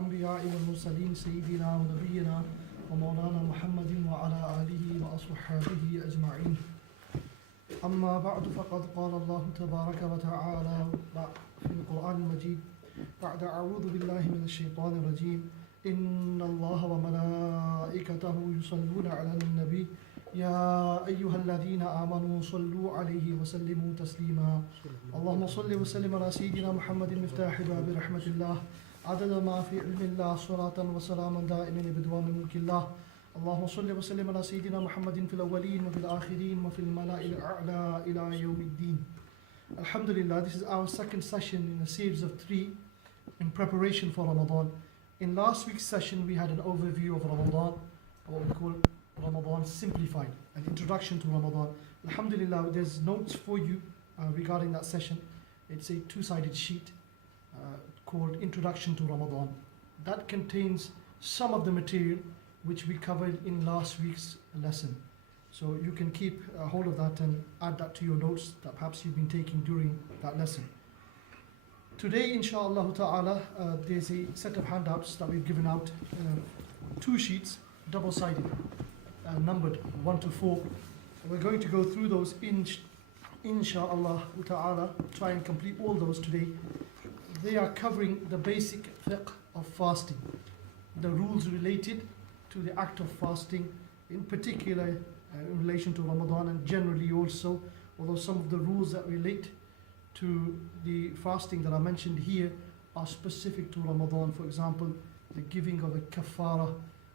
الأنبياء والمرسلين سيدنا ونبينا ومولانا محمد وعلى آله وأصحابه أجمعين. أما بعد فقد قال الله تبارك وتعالى في القرآن المجيد بعد أعوذ بالله من الشيطان الرجيم إن الله وملائكته يصلون على النبي يا أيها الذين آمنوا صلوا عليه وسلموا تسليما. اللهم صل وسلم على سيدنا محمد مفتاح باب رحمة الله عدد ما في علم الله صلاة وسلاما دائمين بدوام ملك الله. اللهم صل وسلم على سيدنا محمد في الأولين وفي الآخرين وفي الملائكة الأعلى إلى يوم الدين. Alhamdulillah, this is our second session in a series of 3 in preparation for Ramadan. In last week's session we had an overview of Ramadan, what we call Ramadan Simplified, an introduction to Ramadan. Alhamdulillah, there's notes for you regarding that session. It's a 2-sided sheet called Introduction to Ramadan. That contains some of the material which we covered in last week's lesson. So you can keep a hold of that and add that to your notes that perhaps you've been taking during that lesson. Today, inshallah ta'ala, there's a set of handouts that we've given out, 2 sheets, double-sided, numbered 1 to 4. We're going to go through those inshallah ta'ala, try and complete all those today. They are covering the basic fiqh of fasting, the rules related to the act of fasting, in particular in relation to Ramadan and generally also, although some of the rules that relate to the fasting that are mentioned here are specific to Ramadan. For example, the giving of a kafara,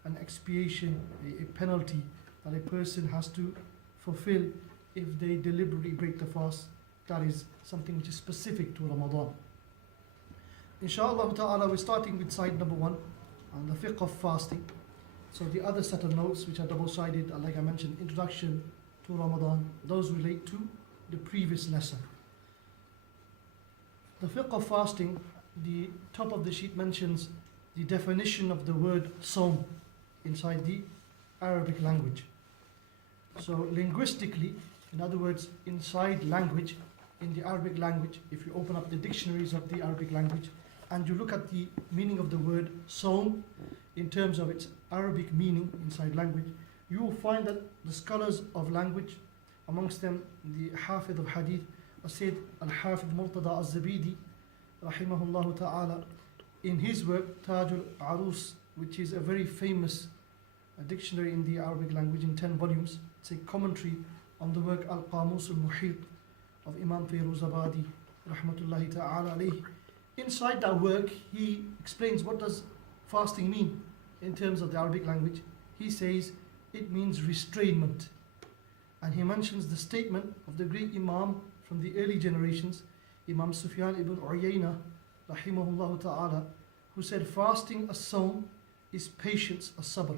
an expiation, a penalty that a person has to fulfill if they deliberately break the fast. That is something which is specific to Ramadan. Inshallah ta'ala, we're starting with side number 1 on the fiqh of fasting. So the other set of notes which are double-sided are, like I mentioned, introduction to Ramadan. Those relate to the previous lesson. The fiqh of fasting, the top of the sheet mentions the definition of the word sawm inside the Arabic language. So linguistically, in other words, inside language, in the Arabic language, if you open up the dictionaries of the Arabic language and you look at the meaning of the word sawm in terms of its Arabic meaning inside language, you will find that the scholars of language, amongst them the Hafidh of Hadith, Sayyid al-Hafidh Murtada al-Zabidi, rahimahullah ta'ala, in his work Tajul Arus, which is a very famous dictionary in the Arabic language in 10 volumes. It's a commentary on the work Al-Qamus al-Muhit of Imam Fairuzabadi, rahmatullahi ta'ala alayhi. Inside that work, he explains what does fasting mean in terms of the Arabic language. He says it means restrainment. And he mentions the statement of the great Imam from the early generations, Imam Sufyan ibn Uyayna, rahimahullah ta'ala, who said fasting as-sawm is patience, as-sabr.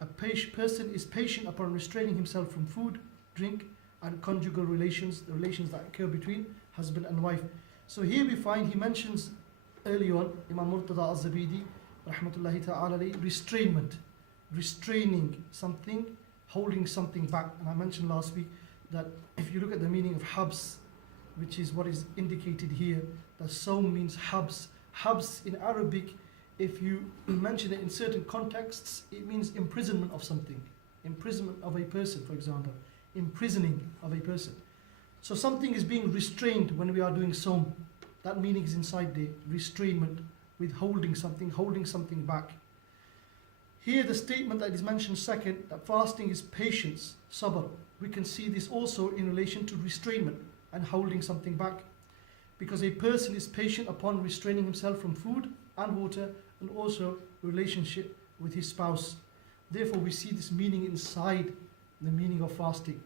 A person is patient upon restraining himself from food, drink, and conjugal relations, the relations that occur between husband and wife. So here we find he mentions early on, Imam Murtada al-Zabidi, rahmatullahi ta'ala, restrainment, restraining something, holding something back. And I mentioned last week that if you look at the meaning of habs, which is what is indicated here, that sawm means habs. Habs in Arabic, if you mention it in certain contexts, it means imprisonment of something, imprisonment of a person, for example, imprisoning of a person. So something is being restrained when we are doing sawm. That meaning is inside the restrainment, withholding something back. Here the statement that is mentioned second, that fasting is patience, sabr. We can see this also in relation to restrainment and holding something back. Because a person is patient upon restraining himself from food and water and also relationship with his spouse. Therefore we see this meaning inside the meaning of fasting.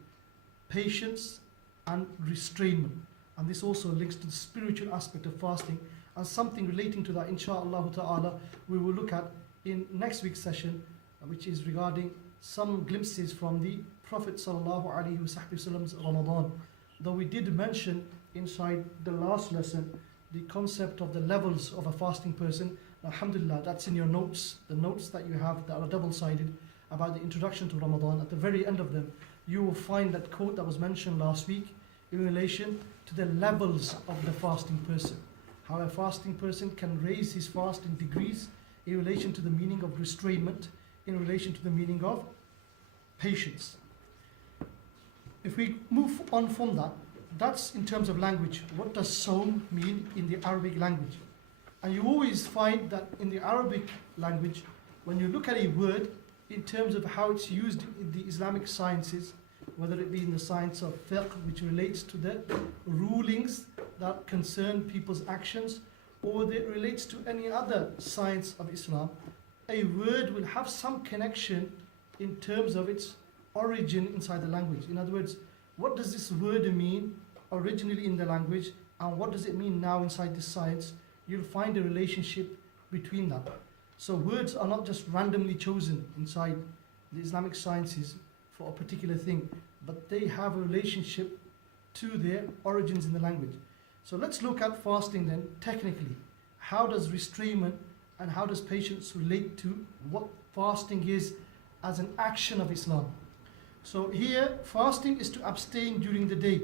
Patience and restrainment. And this also links to the spiritual aspect of fasting, and something relating to that, inshaAllah ta'ala, we will look at in next week's session, which is regarding some glimpses from the Prophet sallallahu alaihi wasallam's Ramadan. Though we did mention inside the last lesson the concept of the levels of a fasting person. Alhamdulillah, that's in your notes, the notes that you have that are double-sided about the introduction to Ramadan. At the very end of them, you will find that quote that was mentioned last week in relation to the levels of the fasting person. How a fasting person can raise his fast in degrees in relation to the meaning of restrainment, in relation to the meaning of patience. If we move on from that, that's in terms of language. What does sawm mean in the Arabic language? And you always find that in the Arabic language, when you look at a word in terms of how it's used in the Islamic sciences, whether it be in the science of fiqh, which relates to the rulings that concern people's actions, or that relates to any other science of Islam, a word will have some connection in terms of its origin inside the language. In other words, what does this word mean originally in the language, and what does it mean now inside this science? You'll find a relationship between that. So words are not just randomly chosen inside the Islamic sciences for a particular thing, but they have a relationship to their origins in the language. So let's look at fasting then, technically. How does restrainment and how does patience relate to what fasting is as an action of Islam? So here, fasting is to abstain during the day.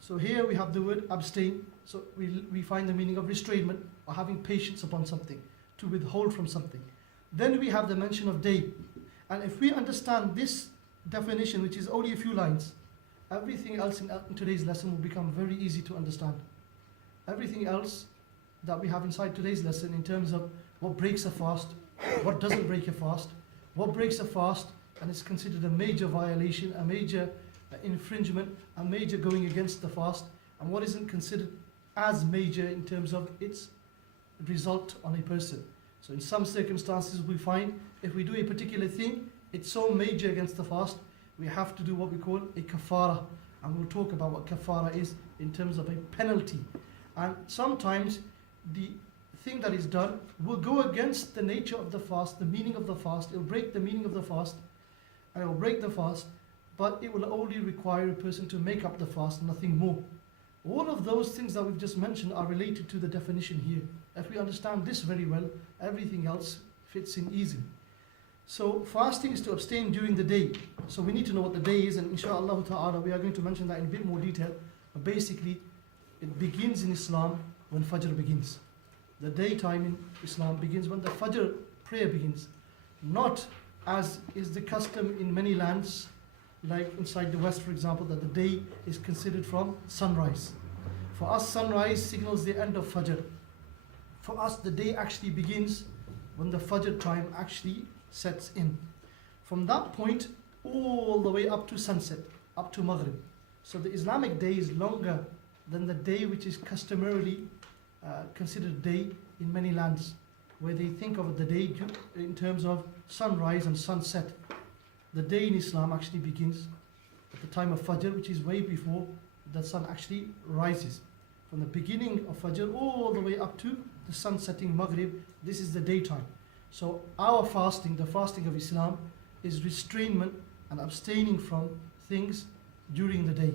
So here we have the word abstain. So we find the meaning of restrainment, or having patience upon something, to withhold from something. Then we have the mention of day. And if we understand this definition, which is only a few lines, everything else in today's lesson will become very easy to understand. Everything else that we have inside today's lesson in terms of what breaks a fast, what doesn't break a fast, what breaks a fast and is considered a major violation, a major infringement, a major going against the fast, and what isn't considered as major in terms of its result on a person. So in some circumstances we find if we do a particular thing, it's so major against the fast, we have to do what we call a kafara, and we'll talk about what kafara is in terms of a penalty. And sometimes the thing that is done will go against the nature of the fast, the meaning of the fast. It will break the meaning of the fast, and it will break the fast, but it will only require a person to make up the fast, nothing more. All of those things that we've just mentioned are related to the definition here. If we understand this very well, everything else fits in easily. So fasting is to abstain during the day. So we need to know what the day is, and inshallah ta'ala we are going to mention that in a bit more detail. But basically, it begins in Islam when Fajr begins. The daytime in Islam begins when the Fajr prayer begins. Not as is the custom in many lands, like inside the West, for example, that the day is considered from sunrise. For us, sunrise signals the end of Fajr. For us, the day actually begins when the Fajr time actually sets in. From that point, all the way up to sunset, up to Maghrib. So the Islamic day is longer than the day which is customarily considered day in many lands, where they think of the day in terms of sunrise and sunset. The day in Islam actually begins at the time of Fajr, which is way before the sun actually rises. From the beginning of Fajr all the way up to the sun setting Maghrib, this is the daytime. So our fasting, the fasting of Islam, is restrainment and abstaining from things during the day.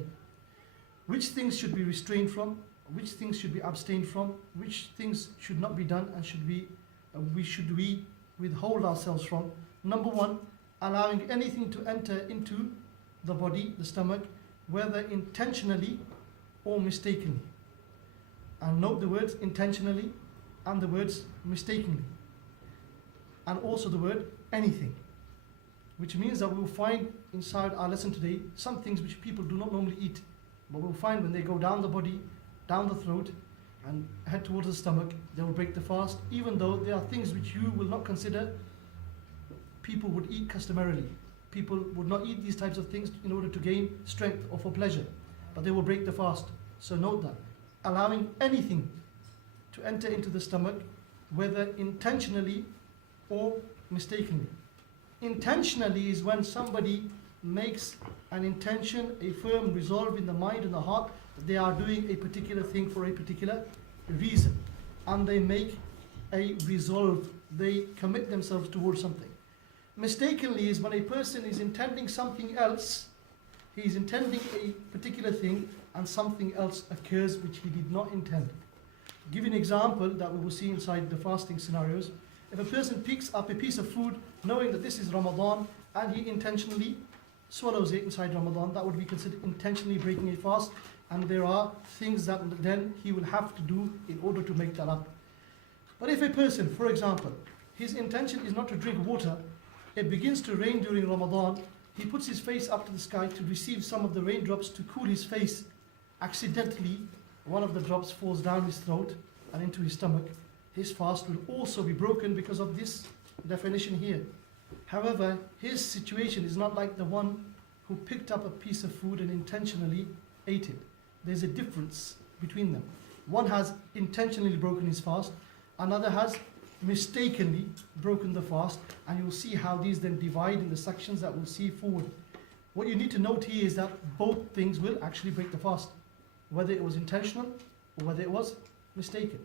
Which things should be restrained from? Which things should be abstained from? Which things should not be done and should we withhold ourselves from? Number one, allowing anything to enter into the body, the stomach, whether intentionally or mistakenly. And note the words intentionally and the words mistakenly. And also the word anything. Which means that we will find inside our lesson today some things which people do not normally eat. But we'll find when they go down the body, down the throat, and head towards the stomach, they will break the fast, even though there are things which you will not consider people would eat customarily. People would not eat these types of things in order to gain strength or for pleasure, but they will break the fast. So note that. Allowing anything to enter into the stomach, whether intentionally or mistakenly. Intentionally is when somebody makes an intention, a firm resolve in the mind and the heart that they are doing a particular thing for a particular reason. And they make a resolve, they commit themselves towards something. Mistakenly is when a person is intending something else, he is intending a particular thing and something else occurs which he did not intend. To give you an example that we will see inside the fasting scenarios, if a person picks up a piece of food knowing that this is Ramadan and he intentionally swallows it inside Ramadan, that would be considered intentionally breaking a fast, and there are things that then he will have to do in order to make that up. But if a person, for example, his intention is not to drink water. It begins to rain during Ramadan. He puts his face up to the sky to receive some of the raindrops to cool his face. Accidentally, one of the drops falls down his throat and into his stomach. His fast will also be broken because of this definition here. However, his situation is not like the one who picked up a piece of food and intentionally ate it. There's a difference between them. One has intentionally broken his fast, another has mistakenly broken the fast, and you'll see how these then divide in the sections that we'll see forward. What you need to note here is that both things will actually break the fast, whether it was intentional or whether it was mistaken.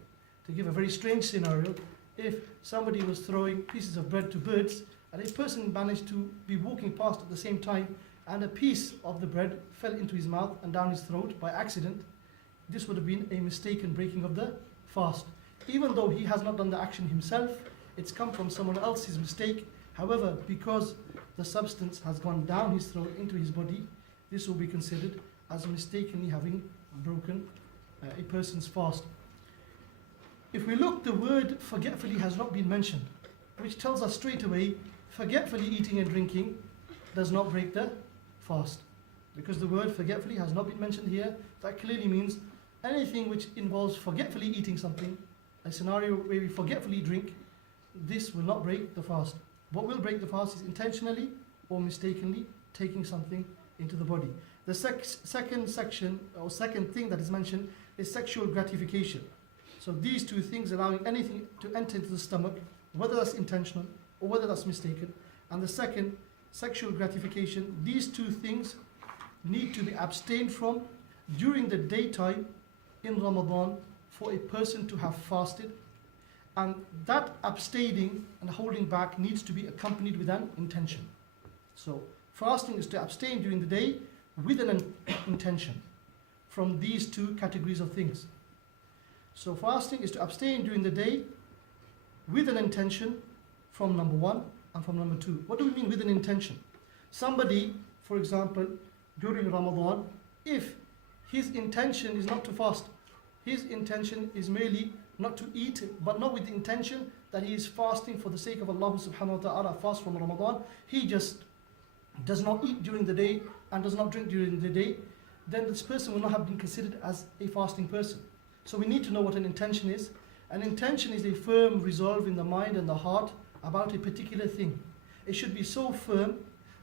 To give a very strange scenario, if somebody was throwing pieces of bread to birds and a person managed to be walking past at the same time and a piece of the bread fell into his mouth and down his throat by accident, this would have been a mistaken breaking of the fast. Even though he has not done the action himself, it's come from someone else's mistake. However, because the substance has gone down his throat into his body, this will be considered as mistakenly having broken a person's fast. If we look, the word forgetfully has not been mentioned, which tells us straight away, forgetfully eating and drinking does not break the fast. Because the word forgetfully has not been mentioned here, that clearly means anything which involves forgetfully eating something, a scenario where we forgetfully drink, this will not break the fast. What will break the fast is intentionally or mistakenly taking something into the body. The second section, or second thing that is mentioned, is sexual gratification. So these two things, allowing anything to enter into the stomach, whether that's intentional or whether that's mistaken. And the second, sexual gratification, these two things need to be abstained from during the daytime in Ramadan for a person to have fasted. And that abstaining and holding back needs to be accompanied with an intention. So fasting is to abstain during the day with an intention from these two categories of things. So fasting is to abstain during the day with an intention from number one and from number two. What do we mean with an intention? Somebody, for example, during Ramadan, if his intention is not to fast, his intention is merely not to eat, but not with the intention that he is fasting for the sake of Allah subhanahu wa ta'ala, fast from Ramadan, he just does not eat during the day and does not drink during the day, then this person will not have been considered as a fasting person. So we need to know what an intention is. An intention is a firm resolve in the mind and the heart about a particular thing. It should be so firm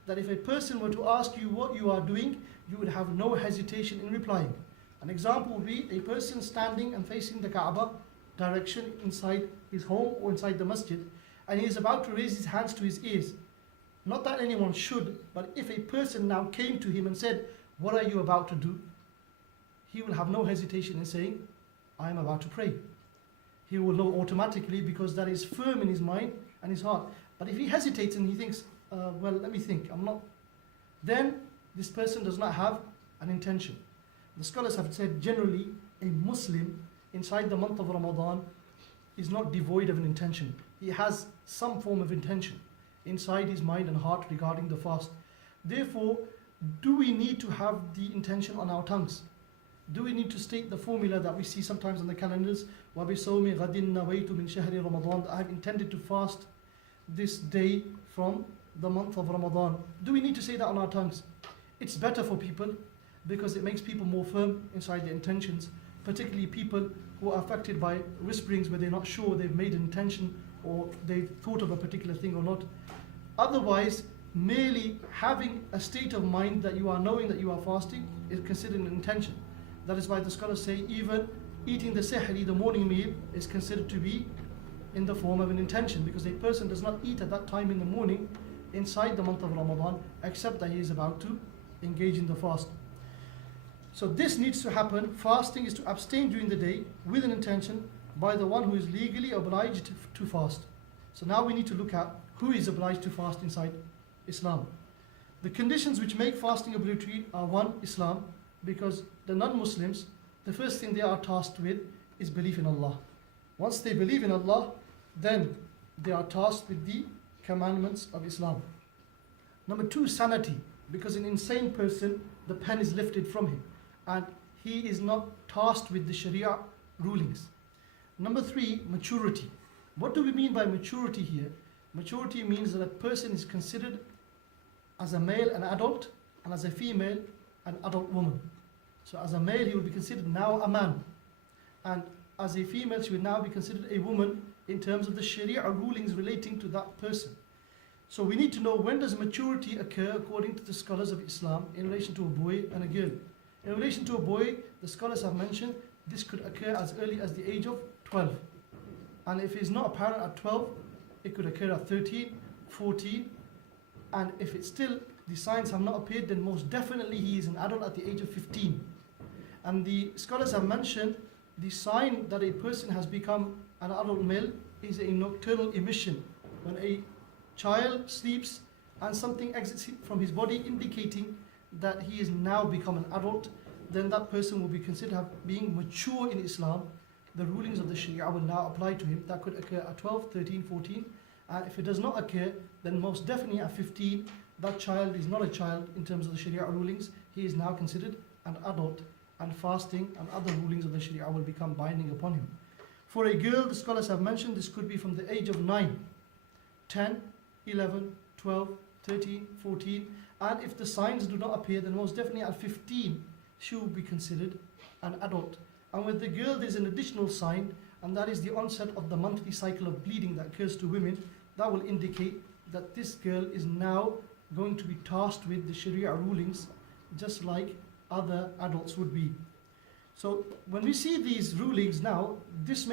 that if a person were to ask you what you are doing, you would have no hesitation in replying. An example would be a person standing and facing the Kaaba direction inside his home or inside the masjid, and he is about to raise his hands to his ears. Not that anyone should, but if a person now came to him and said, "What are you about to do?" he will have no hesitation in saying, "I am about to pray." He will know automatically because that is firm in his mind and his heart. But if he hesitates and he thinks, well, let me think, I'm not, then this person does not have an intention. The scholars have said generally a Muslim inside the month of Ramadan is not devoid of an intention. He has some form of intention inside his mind and heart regarding the fast. Therefore, do we need to have the intention on our tongues? Do we need to state the formula that we see sometimes on the calendars? وَبِصَوْمِ غَدٍ نَوَيْتُ مِنْ شَهْرِ رَمَضَانَ, I have intended to fast this day from the month of Ramadan. Do we need to say that on our tongues? It's better for people because it makes people more firm inside their intentions, particularly people who are affected by whisperings where they're not sure they've made an intention or they've thought of a particular thing or not. Otherwise, merely having a state of mind that you are knowing that you are fasting is considered an intention. That is why the scholars say even eating the sahri, the morning meal, is considered to be in the form of an intention, because a person does not eat at that time in the morning inside the month of Ramadan except that he is about to engage in the fast. So this needs to happen. Fasting is to abstain during the day with an intention by the one who is legally obliged to fast. So now we need to look at who is obliged to fast inside Islam. The conditions which make fasting obligatory are: one, Islam, because the non-Muslims, the first thing they are tasked with is belief in Allah. Once they believe in Allah, then they are tasked with the commandments of Islam. Number two, sanity, because an insane person, the pen is lifted from him and he is not tasked with the Sharia rulings. Number three, maturity, What do we mean by maturity here? Maturity means that a person is considered as a male an adult, and as a female an adult woman. So as a male he will be considered now a man, and as a female she will now be considered a woman in terms of the Sharia rulings relating to that person. So we need to know, when does maturity occur according to the scholars of Islam in relation to a boy and a girl. In relation to a boy, the scholars have mentioned this could occur as early as the age of 12. And if he's not apparent at 12, it could occur at 13, 14, and if it's still, the signs have not appeared, then most definitely he is an adult at the age of 15. And the scholars have mentioned the sign that a person has become an adult male is a nocturnal emission. When a child sleeps and something exits from his body indicating that he is now become an adult, then that person will be considered being mature in Islam. The rulings of the Sharia will now apply to him. That could occur at 12, 13, 14. And if it does not occur, then most definitely at 15, that child is not a child in terms of the Sharia rulings. He is now considered an adult, and fasting and other rulings of the Sharia will become binding upon him. For a girl, the scholars have mentioned this could be from the age of 9, 10, 11, 12, 13, 14. And if the signs do not appear, then most definitely at 15, she will be considered an adult. And with the girl, there's an additional sign, and that is the onset of the monthly cycle of bleeding that occurs to women. That will indicate that this girl is now going to be tasked with the Sharia rulings, just like other adults would be. So when we see these rulings now, this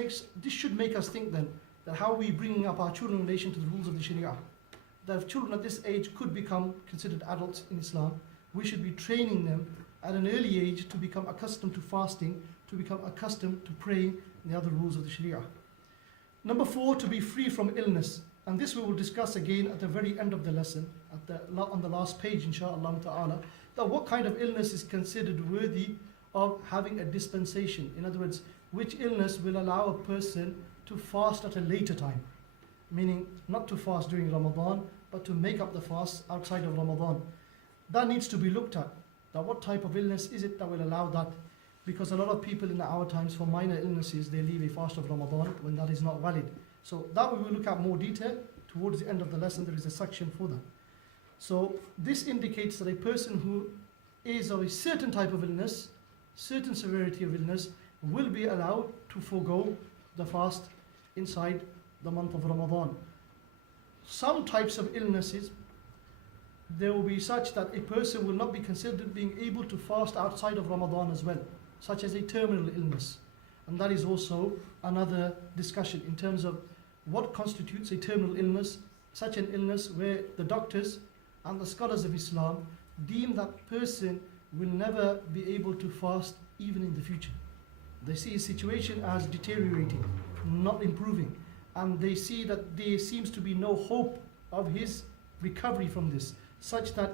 should make us think then that how are we bringing up our children in relation to the rules of the Sharia. That if children at this age could become considered adults in Islam, we should be training them at an early age to become accustomed to fasting, to become accustomed to praying, and the other rules of the Sharia. Number 4, to be free from illness. And this we will discuss again at the very end of the lesson, on the last page, inshaAllah ta'ala, that what kind of illness is considered worthy of having a dispensation. In other words, which illness will allow a person to fast at a later time. Meaning not to fast during Ramadan, but to make up the fast outside of Ramadan. That needs to be looked at. That what type of illness is it that will allow that? Because a lot of people in our times, for minor illnesses, they leave a fast of Ramadan when that is not valid. So that we will look at more detail towards the end of the lesson. There is a section for that. So this indicates that a person who is of a certain type of illness, certain severity of illness, will be allowed to forego the fast inside the month of Ramadan. Some types of illnesses, there will be such that a person will not be considered being able to fast outside of Ramadan as well, such as a terminal illness. And that is also another discussion in terms of what constitutes a terminal illness, such an illness where the doctors and the scholars of Islam deem that person will never be able to fast even in the future. They see his situation as deteriorating, not improving, and they see that there seems to be no hope of his recovery from this, such that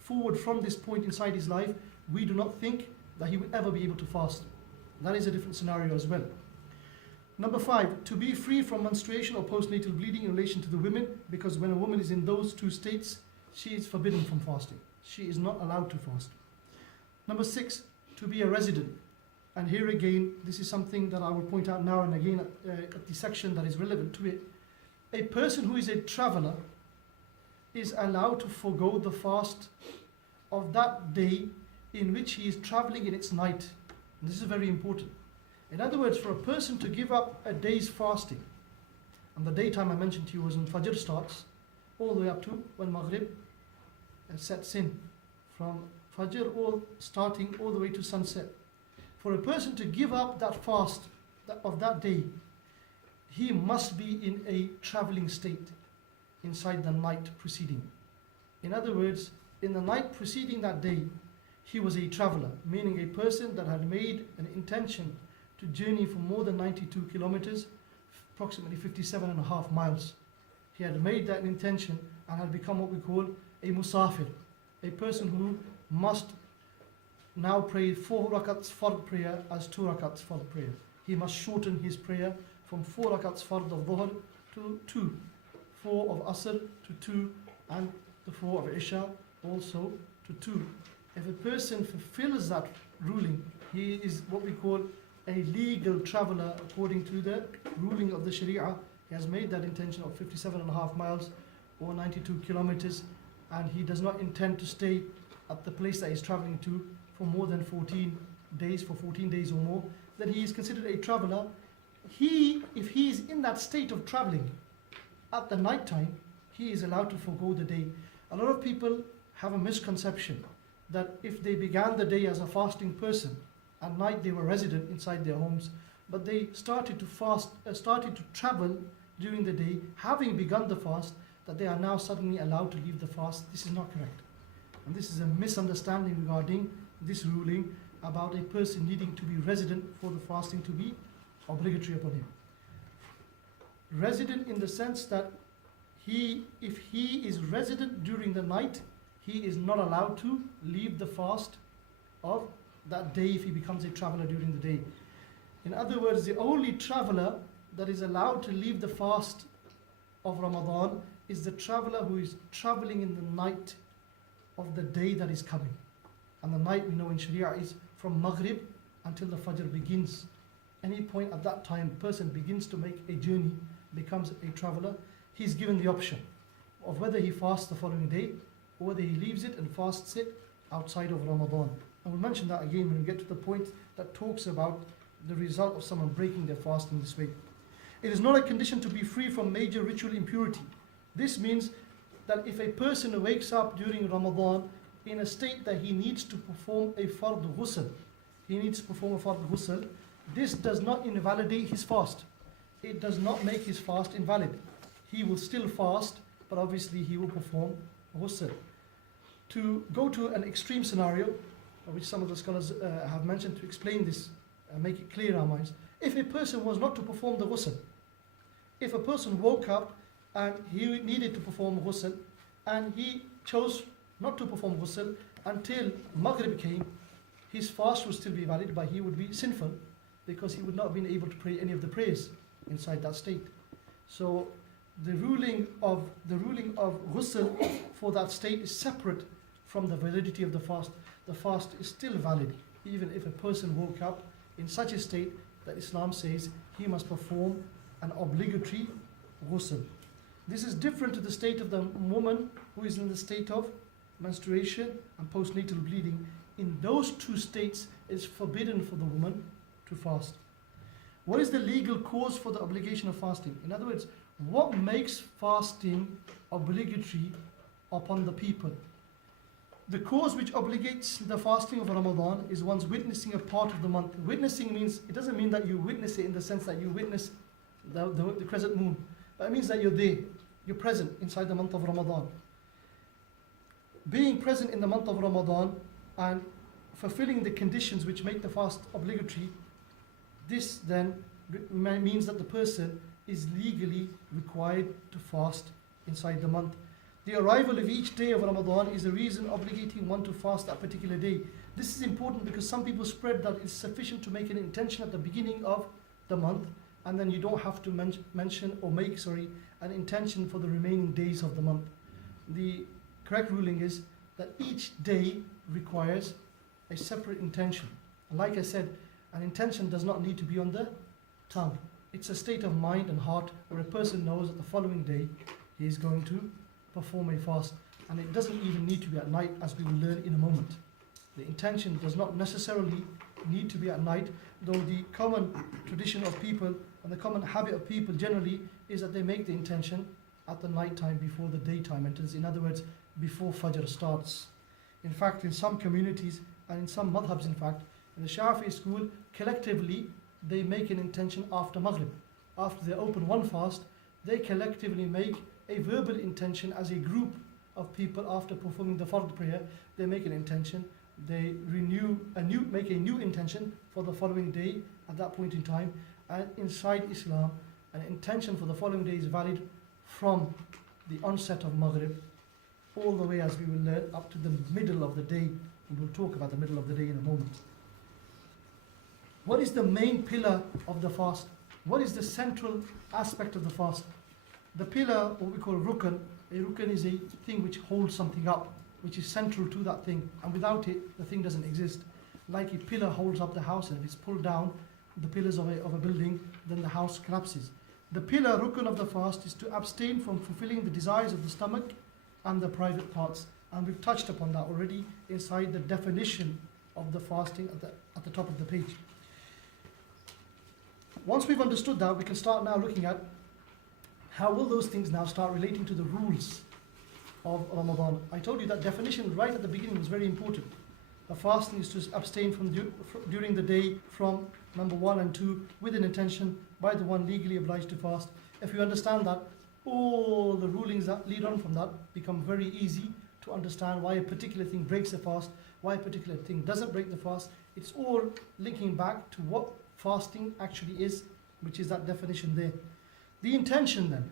forward from this point inside his life, we do not think that he will ever be able to fast. That is a different scenario as well. Number 5, to be free from menstruation or postnatal bleeding in relation to the women, because when a woman is in those two states, she is forbidden from fasting. She is not allowed to fast. Number 6, to be a resident. And here again, this is something that I will point out now and again at the section that is relevant to it. A person who is a traveler is allowed to forego the fast of that day in which he is traveling in its night. And this is very important. In other words, for a person to give up a day's fasting, and the daytime I mentioned to you was when Fajr starts, all the way up to when Maghrib sets in, from Fajr starting all the way to sunset. For a person to give up that fast of that day, he must be in a traveling state inside the night preceding. In other words, in the night preceding that day, he was a traveler, meaning a person that had made an intention to journey for more than 92 kilometers, approximately 57.5 miles. He had made that intention and had become what we call a musafir, a person who must now pray 4 rakats fard prayer as 2 rakats fard prayer. He must shorten his prayer from 4 rakats fard of dhuhr to 2, 4 of asr to 2, and the 4 of isha also to 2. If a person fulfills that ruling, he is what we call a legal traveler according to the ruling of the Sharia. he has made that intention of 57.5 miles or 92 kilometers, and he does not intend to stay at the place that he's traveling to for more than 14 days, for 14 days or more, then he is considered a traveler. If he is in that state of traveling at the night time, he is allowed to forego the day. A lot of people have a misconception that if they began the day as a fasting person, at night they were resident inside their homes, but they started to fast, started to travel during the day, having begun the fast, that they are now suddenly allowed to leave the fast. This is not correct. And this is a misunderstanding regarding this ruling about a person needing to be resident for the fasting to be obligatory upon him. Resident in the sense that if he is resident during the night, he is not allowed to leave the fast of that day if he becomes a traveler during the day. In other words, the only traveler that is allowed to leave the fast of Ramadan is the traveler who is traveling in the night of the day that is coming. And the night, we know in Sharia, is from Maghrib until the Fajr begins. Any point at that time, a person begins to make a journey, becomes a traveler, he's given the option of whether he fasts the following day or whether he leaves it and fasts it outside of Ramadan. And we'll mention that again when we get to the point that talks about the result of someone breaking their fast in this way. It is not a condition to be free from major ritual impurity. This means that if a person wakes up during Ramadan in a state that he needs to perform a fard ghusl, this does not invalidate his fast. It does not make his fast invalid. He will still fast, but obviously he will perform ghusl. To go to an extreme scenario, which some of the scholars have mentioned to explain this, make it clear in our minds. If a person was not to perform the ghusl, if a person woke up and he needed to perform ghusl, and he chose not to perform ghusl until Maghrib came, his fast would still be valid, but he would be sinful because he would not have been able to pray any of the prayers inside that state. So the ruling of ghusl for that state is separate from the validity of the fast. The fast is still valid, even if a person woke up in such a state that Islam says he must perform an obligatory ghusl. This is different to the state of the woman who is in the state of menstruation and postnatal bleeding. In those two states, it is forbidden for the woman to fast. What is the legal cause for the obligation of fasting? In other words, what makes fasting obligatory upon the people? The cause which obligates the fasting of Ramadan is one's witnessing a part of the month. Witnessing means, it doesn't mean that you witness it in the sense that you witness the crescent moon, but it means that you're there, you're present inside the month of Ramadan. Being present in the month of Ramadan and fulfilling the conditions which make the fast obligatory, this then means that the person is legally required to fast inside the month. The arrival of each day of Ramadan is a reason obligating one to fast that particular day. This is important because some people spread that it's sufficient to make an intention at the beginning of the month, and then you don't have to mention or make an intention for the remaining days of the month. The correct ruling is that each day requires a separate intention. And like I said, an intention does not need to be on the tongue. It's a state of mind and heart where a person knows that the following day he is going to perform a fast. And it doesn't even need to be at night, as we will learn in a moment. The intention does not necessarily need to be at night, though the common tradition of people and the common habit of people generally is that they make the intention at the night time before the daytime enters. In other words, before Fajr starts. In fact, in some communities and in some madhabs, in fact, in the Shafi school, collectively they make an intention after Maghrib. After they open one fast, they collectively make a verbal intention as a group of people after performing the fard prayer. They make an intention, they make a new intention for the following day at that point in time. And inside Islam, an intention for the following day is valid from the onset of Maghrib all the way, as we will learn, up to the middle of the day. And we'll talk about the middle of the day in a moment. What is the main pillar of the fast? What is the central aspect of the fast? The pillar, what we call rukn, a rukn is a thing which holds something up, which is central to that thing, and without it, the thing doesn't exist. Like a pillar holds up the house, and if it's pulled down, the pillars of a building, then the house collapses. The pillar, rukun of the fast is to abstain from fulfilling the desires of the stomach and the private parts. And we've touched upon that already inside the definition of the fasting at the top of the page. Once we've understood that, we can start now looking at how will those things now start relating to the rules of Ramadan. I told you that definition right at the beginning was very important. The fasting is to abstain from during the day from number 1 and 2 with an intention by the one legally obliged to fast. If you understand that, all the rulings that lead on from that become very easy to understand why a particular thing breaks the fast, why a particular thing doesn't break the fast. It's all linking back to what fasting actually is, which is that definition there. The intention then,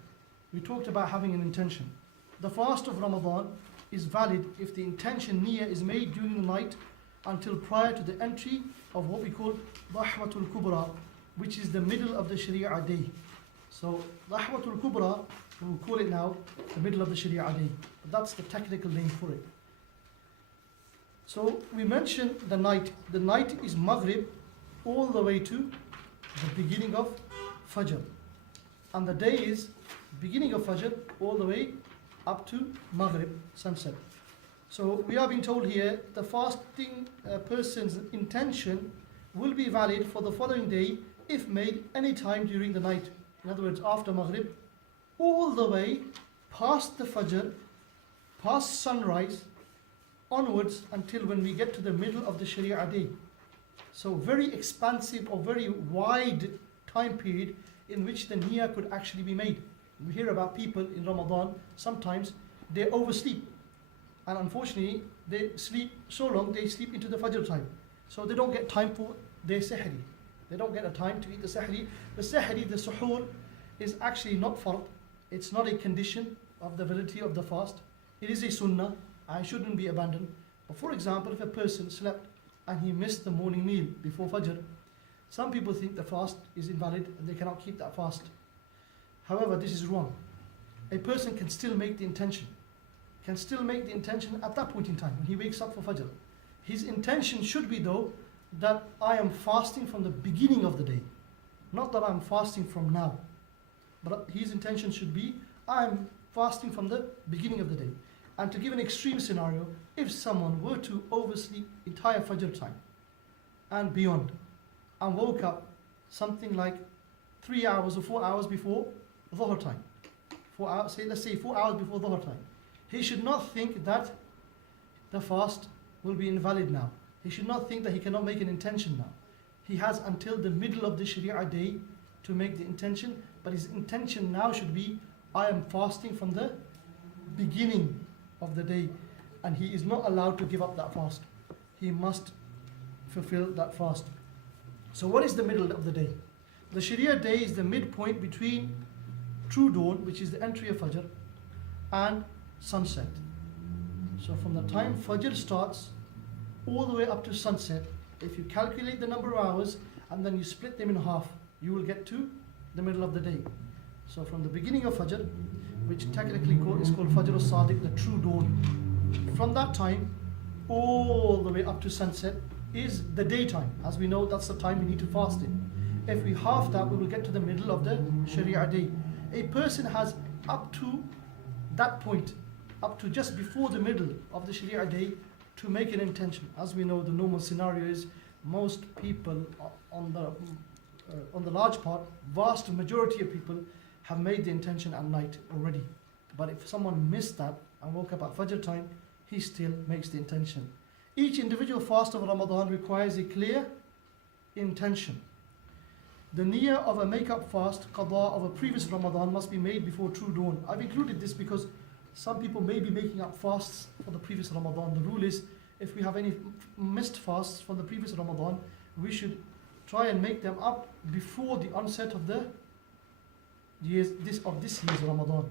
we talked about having an intention. The fast of Ramadan is valid if the intention niyyah is made during the night until prior to the entry of what we call Dhahwatul Kubra, which is the middle of the Sharia day. So Dhahwatul Kubra, we will call it now the middle of the Sharia day. But that's the technical name for it. So we mentioned the night. The night is Maghrib all the way to the beginning of Fajr. And the day is beginning of Fajr all the way up to Maghrib, sunset. So we are being told here the fasting person's intention will be valid for the following day if made any time during the night. In other words, after Maghrib, all the way past the Fajr, past sunrise, onwards until when we get to the middle of the Sharia day. So very expansive or very wide time period in which the niyyah could actually be made. We hear about people in Ramadan, sometimes they oversleep. And unfortunately, they sleep so long, they sleep into the Fajr time. So they don't get time for their sahri. They don't get a time to eat the sahri. The sahri, the suhoor, is actually not fard. It's not a condition of the validity of the fast. It is a sunnah and shouldn't be abandoned. But for example, if a person slept and he missed the morning meal before Fajr, some people think the fast is invalid and they cannot keep that fast. However, this is wrong. A person can still make the intention. Can still make the intention at that point in time when he wakes up for Fajr. His intention should be though that I am fasting from the beginning of the day. Not that I'm fasting from now. But his intention should be I am fasting from the beginning of the day. And to give an extreme scenario, if someone were to oversleep entire Fajr time and beyond and woke up something like 3 hours or 4 hours before Dhuhr time, 4 hours, let's say 4 hours before Dhuhr time, he should not think that the fast will be invalid now. He should not think that he cannot make an intention now. He has until the middle of the Sharia day to make the intention, but his intention now should be I am fasting from the beginning of the day, and he is not allowed to give up that fast. He must fulfill that fast. So what is the middle of the day? The Sharia day is the midpoint between true dawn, which is the entry of Fajr, and sunset. So from the time Fajr starts all the way up to sunset, if you calculate the number of hours and then you split them in half, you will get to the middle of the day. So from the beginning of Fajr, which technically is called Fajr al-Sadiq, the true dawn, from that time all the way up to sunset is the daytime. As we know, that's the time we need to fast in. If we half that, we will get to the middle of the Sharia day. A person has up to that point, up to just before the middle of the Sharia day, to make an intention. As we know, the normal scenario is most people on the large part, vast majority of people have made the intention at night already. But if someone missed that and woke up at Fajr time, he still makes the intention. Each individual fast of Ramadan requires a clear intention. The niyyah of a make-up fast, qada of a previous Ramadan, must be made before true dawn. I've included this because some people may be making up fasts for the previous Ramadan. The rule is, if we have any missed fasts from the previous Ramadan, we should try and make them up before the onset of this year's Ramadan.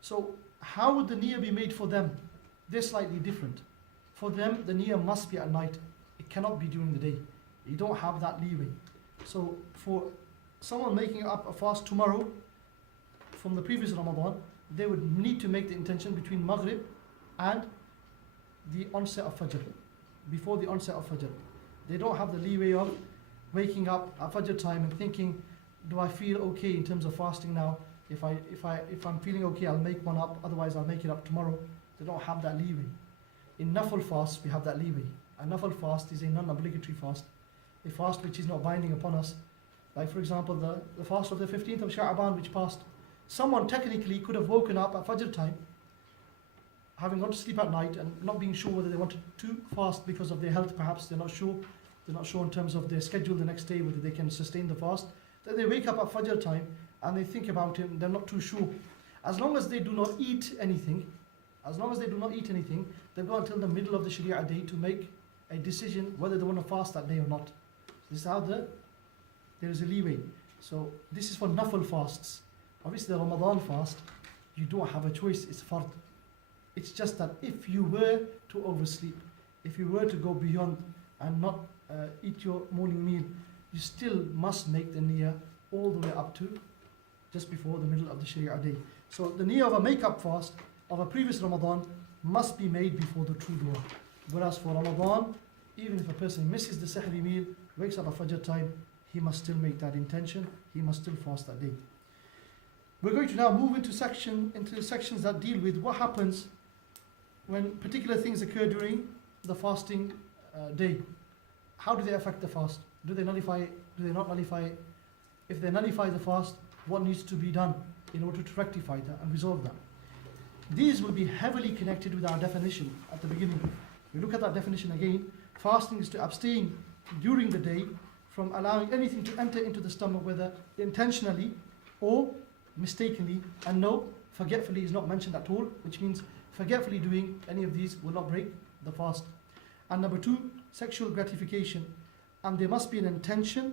So how would the niyyah be made for them? They're slightly different. For them, the niyyah must be at night. It cannot be during the day. You don't have that leeway. So for someone making up a fast tomorrow from the previous Ramadan, they would need to make the intention between Maghrib and the onset of Fajr, before the onset of Fajr. They don't have the leeway of waking up at Fajr time and thinking, do I feel okay in terms of fasting now? If I'm feeling okay, I'll make one up, otherwise I'll make it up tomorrow. They don't have that leeway. In nafil fast, we have that leeway. A nafil fast is a non-obligatory fast, a fast which is not binding upon us. Like for example, the fast of the 15th of Sha'aban which passed. Someone technically could have woken up at Fajr time, having gone to sleep at night and not being sure whether they wanted to fast because of their health, perhaps they're not sure in terms of their schedule the next day, whether they can sustain the fast. Then they wake up at Fajr time and they think about it and they're not too sure. As long as they do not eat anything, they've got until the middle of the Sharia day to make a decision whether they want to fast that day or not. This is how there is a leeway. So this is for nafil fasts. Obviously the Ramadan fast, you don't have a choice, it's fard. It's just that if you were to oversleep, if you were to go beyond and not eat your morning meal, you still must make the niyyah all the way up to just before the middle of the Sharia day. So the niyyah of a make-up fast of a previous Ramadan must be made before the true dua. Whereas for Ramadan, even if a person misses the Sahri meal, wakes up at Fajr time, he must still make that intention, he must still fast that day. We're going to now move into sections that deal with what happens when particular things occur during the fasting day. How do they affect the fast? Do they nullify it? Do they not nullify it? If they nullify the fast, what needs to be done in order to rectify that and resolve that? These will be heavily connected with our definition at the beginning. We look at that definition again. Fasting is to abstain during the day from allowing anything to enter into the stomach, whether intentionally or mistakenly. And no, forgetfully is not mentioned at all, which means forgetfully doing any of these will not break the fast. And number two, sexual gratification. And there must be an intention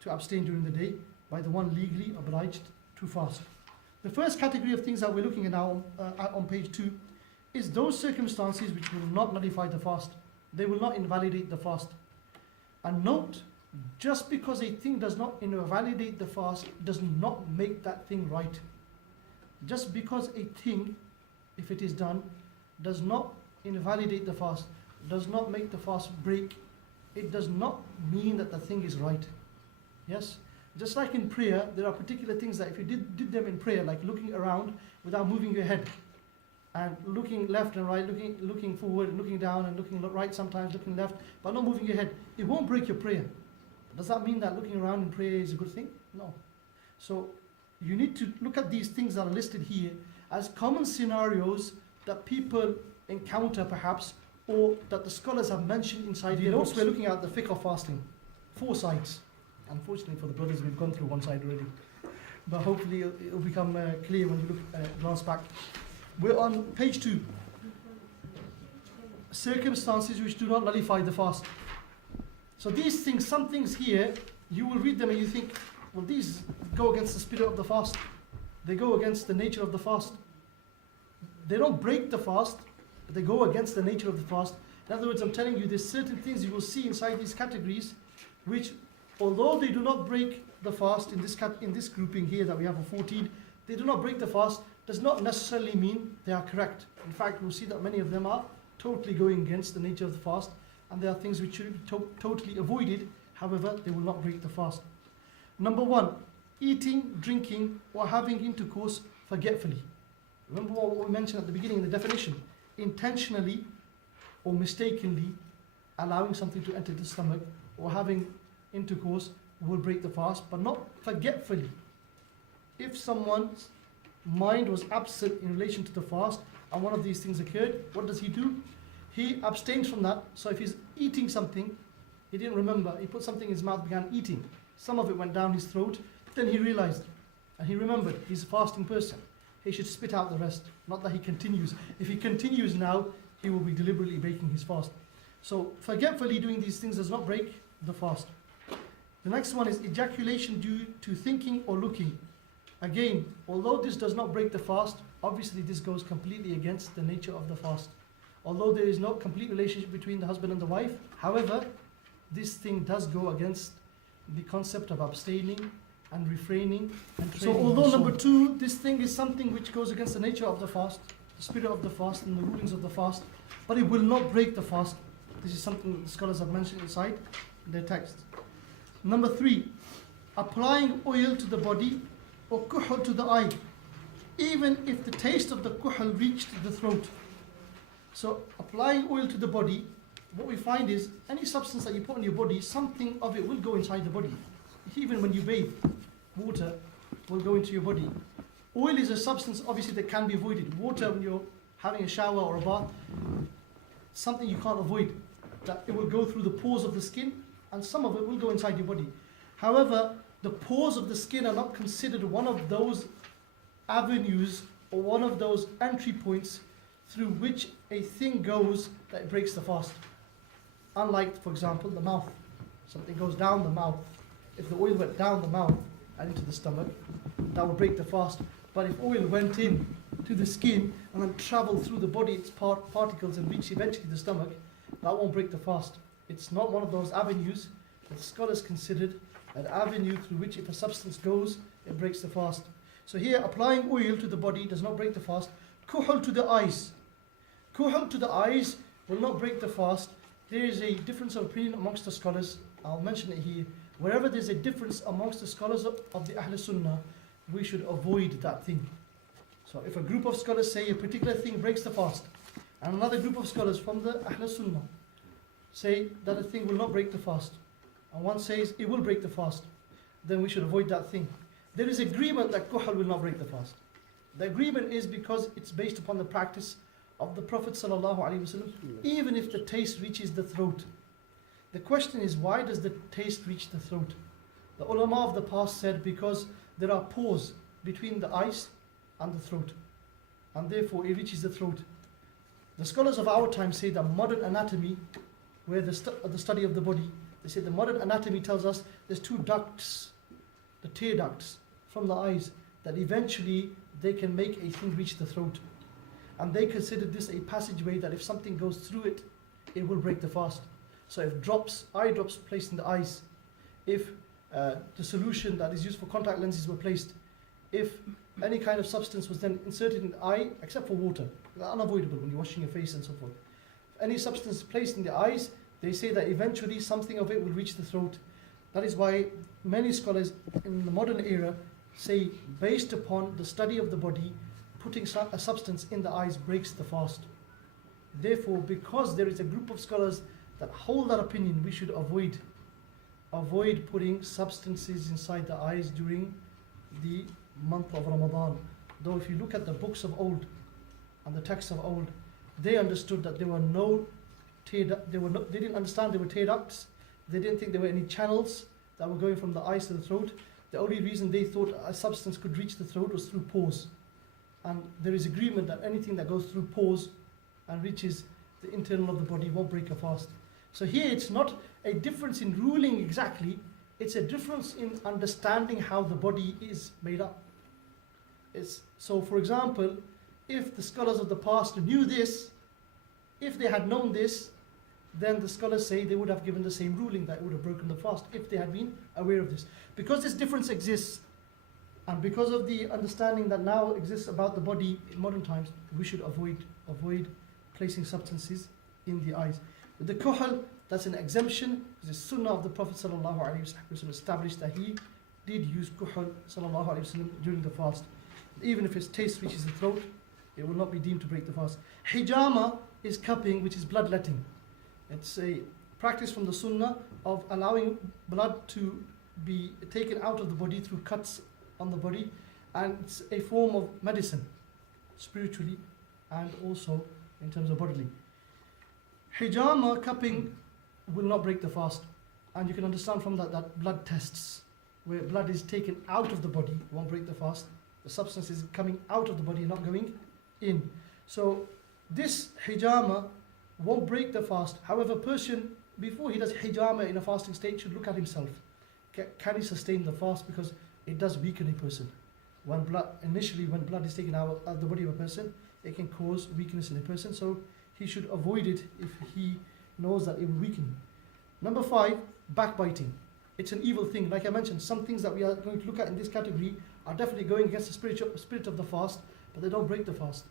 to abstain during the day by the one legally obliged to fast. The first category of things that we're looking at now on page 2 is those circumstances which will not nullify the fast. They will not invalidate the fast. And note, just because a thing does not invalidate the fast does not make that thing right. Just because a thing, if it is done, does not invalidate the fast, does not make the fast break, it does not mean that the thing is right. Yes? Just like in prayer, there are particular things that if you did them in prayer, like looking around without moving your head, and looking left and right, looking forward, looking down, and looking right sometimes, looking left, but not moving your head, it won't break your prayer. Does that mean that looking around in prayer is a good thing? No. So you need to look at these things that are listed here as common scenarios that people encounter perhaps, or that the scholars have mentioned inside the notes. We're looking at the fiqh of fasting. 4 sides. Unfortunately for the brothers, we've gone through one side already. But hopefully it'll become clear when you glance back. We're on page 2. Circumstances which do not nullify the fast. So these things, some things here, you will read them and you think, well, these go against the spirit of the fast. They go against the nature of the fast. They don't break the fast, but they go against the nature of the fast. In other words, I'm telling you, there's certain things you will see inside these categories which, although they do not break the fast in this grouping here that we have of 14, they do not break the fast, does not necessarily mean they are correct. In fact, we'll see that many of them are totally going against the nature of the fast, and there are things which should be totally avoided. However, they will not break the fast. Number 1, eating, drinking, or having intercourse forgetfully. Remember what we mentioned at the beginning in the definition. Intentionally or mistakenly allowing something to enter the stomach or having intercourse will break the fast, but not forgetfully. If someone's mind was absent in relation to the fast and one of these things occurred, what does he do? He abstains from that. So if he's eating something, he didn't remember, he put something in his mouth, began eating. Some of it went down his throat, then he realized and he remembered he's a fasting person. He should spit out the rest, not that he continues. If he continues now, he will be deliberately breaking his fast. So forgetfully doing these things does not break the fast. The next one is ejaculation due to thinking or looking. Again, although this does not break the fast, obviously this goes completely against the nature of the fast. Although there is no complete relationship between the husband and the wife, however, this thing does go against the concept of abstaining and refraining and training. So although number 2, this thing is something which goes against the nature of the fast, the spirit of the fast and the rulings of the fast, but it will not break the fast. This is something the scholars have mentioned inside their text. Number 3, applying oil to the body or kuhl to the eye, even if the taste of the kuhl reached the throat. So applying oil to the body, what we find is any substance that you put on your body, something of it will go inside the body. Even when you bathe, water will go into your body. Oil is a substance obviously that can be avoided. Water, when you're having a shower or a bath, something you can't avoid, that it will go through the pores of the skin and some of it will go inside your body. However, the pores of the skin are not considered one of those avenues or one of those entry points through which a thing goes that breaks the fast. Unlike, for example, the mouth. Something goes down the mouth. If the oil went down the mouth and into the stomach, that would break the fast. But if oil went in to the skin and then traveled through the body, its particles, and reached eventually the stomach, that won't break the fast. It's not one of those avenues that the scholars considered an avenue through which if a substance goes, it breaks the fast. So here, applying oil to the body does not break the fast. Kuhl to the eyes. Kuhl to the eyes will not break the fast. There is a difference of opinion amongst the scholars. I'll mention it here. Wherever there's a difference amongst the scholars of the Ahl Sunnah, we should avoid that thing. So if a group of scholars say a particular thing breaks the fast, and another group of scholars from the Ahl Sunnah say that a thing will not break the fast, and one says it will break the fast, then we should avoid that thing. There is agreement that kuhl will not break the fast. The agreement is because it's based upon the practice of the Prophet ﷺ, even if the taste reaches the throat. The question is, why does the taste reach the throat? The ulama of the past said because there are pores between the eyes and the throat, and therefore it reaches the throat. The scholars of our time say that modern anatomy, where the study of the body, they say the modern anatomy tells us there's two ducts, the tear ducts from the eyes, that eventually they can make a thing reach the throat. And they consider this a passageway that if something goes through it, it will break the fast. So if eye drops placed in the eyes, if the solution that is used for contact lenses were placed, if any kind of substance was then inserted in the eye, except for water, they're unavoidable when you're washing your face and so forth. If any substance placed in the eyes, they say that eventually something of it will reach the throat. That is why many scholars in the modern era say, based upon the study of the body, putting a substance in the eyes breaks the fast. Therefore, because there is a group of scholars that hold that opinion, we should avoid putting substances inside the eyes during the month of Ramadan. Though if you look at the books of old and the texts of old, they understood that there were no they didn't understand there were tear ducts. They didn't think there were any channels that were going from the eyes to the throat. The only reason they thought a substance could reach the throat was through pores. And there is agreement that anything that goes through pores and reaches the internal of the body won't break a fast. So here it's not a difference in ruling exactly, it's a difference in understanding how the body is made up. So for example, if the scholars of the past knew this, if they had known this, then the scholars say they would have given the same ruling, that it would have broken the fast if they had been aware of this. Because this difference exists, and because of the understanding that now exists about the body in modern times, we should avoid placing substances in the eyes. With the kuhl, that's an exemption, because the sunnah of the Prophet ﷺ established that he did use kuhl ﷺ during the fast. Even if its taste reaches the throat, it will not be deemed to break the fast. Hijama is cupping, which is bloodletting. It's a practice from the sunnah of allowing blood to be taken out of the body through cuts on the body, and it's a form of medicine, spiritually and also in terms of bodily. Hijama, cupping, will not break the fast, and you can understand from that blood tests, where blood is taken out of the body, won't break the fast. The substance is coming out of the body, not going in. So this hijama won't break the fast. However, a person, before he does hijama in a fasting state, should look at himself. Can he sustain the fast? Because it does weaken a person. When blood is taken out of the body of a person, it can cause weakness in a person. So he should avoid it if he knows that it will weaken him. Number 5, backbiting. It's an evil thing. Like I mentioned, some things that we are going to look at in this category are definitely going against the spirit of the fast, but they don't break the fast.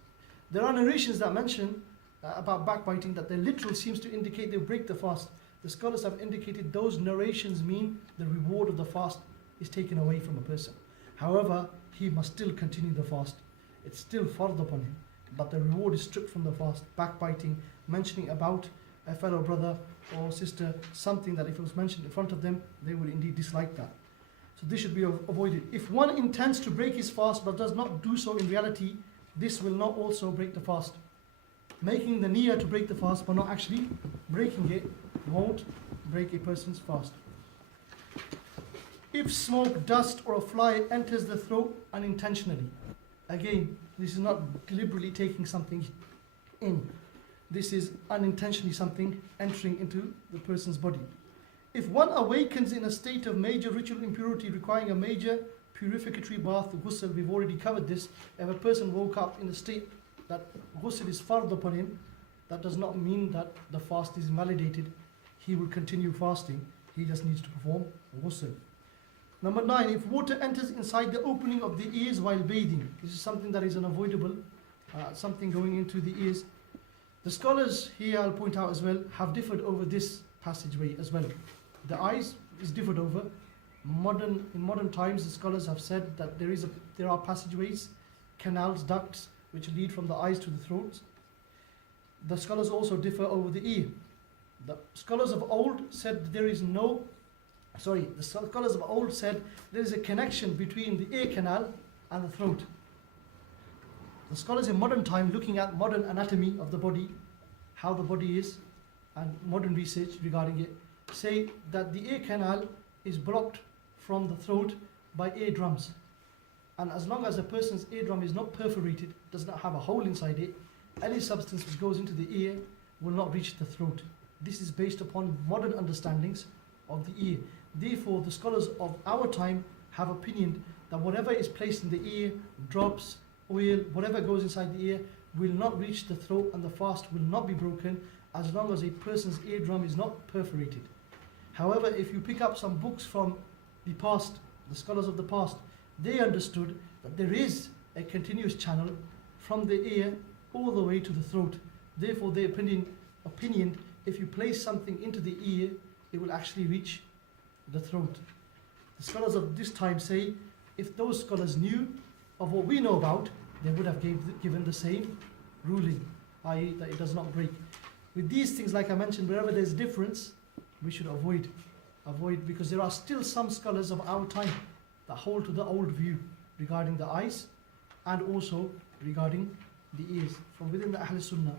There are narrations that mention about backbiting that the literal seems to indicate they break the fast. The scholars have indicated those narrations mean the reward of the fast is taken away from a person. However, he must still continue the fast. It's still fard upon him, but the reward is stripped from the fast. Backbiting, mentioning about a fellow brother or sister, something that if it was mentioned in front of them, they would indeed dislike that. So this should be avoided. If one intends to break his fast but does not do so in reality, this will not also break the fast. Making the niyyah to break the fast but not actually breaking it won't break a person's fast. If smoke, dust or a fly enters the throat unintentionally, again, this is not deliberately taking something in. This is unintentionally something entering into the person's body. If one awakens in a state of major ritual impurity requiring a major purificatory bath, ghusl, we've already covered this. If a person woke up in a state that ghusl is fard upon him, that does not mean that the fast is invalidated. He will continue fasting. He just needs to perform ghusl. Number 9, if water enters inside the opening of the ears while bathing, this is something that is unavoidable, something going into the ears. The scholars here, I'll point out as well, have differed over this passageway as well. The eyes is differed over. In modern times, the scholars have said that there are passageways, canals, ducts, which lead from the eyes to the throat. The scholars also differ over the ear. The scholars of old said there is a connection between the ear canal and the throat. The scholars in modern time, looking at modern anatomy of the body, how the body is, and modern research regarding it, say that the ear canal is blocked from the throat by eardrums. And as long as a person's eardrum is not perforated, does not have a hole inside it, any substance which goes into the ear will not reach the throat. This is based upon modern understandings of the ear. Therefore, the scholars of our time have opinioned that whatever is placed in the ear, drops, oil, whatever goes inside the ear, will not reach the throat, and the fast will not be broken as long as a person's eardrum is not perforated. However, if you pick up some books from the past, the scholars of the past, they understood that there is a continuous channel from the ear all the way to the throat. Therefore, their opinion, if you place something into the ear, it will actually reach the throat. The scholars of this time say, if those scholars knew of what we know about, they would have given the same ruling, i.e. that it does not break. With these things, like I mentioned, wherever there's difference, we should avoid, because there are still some scholars of our time that hold to the old view regarding the eyes and also regarding the ears. From within the Ahl Sunnah,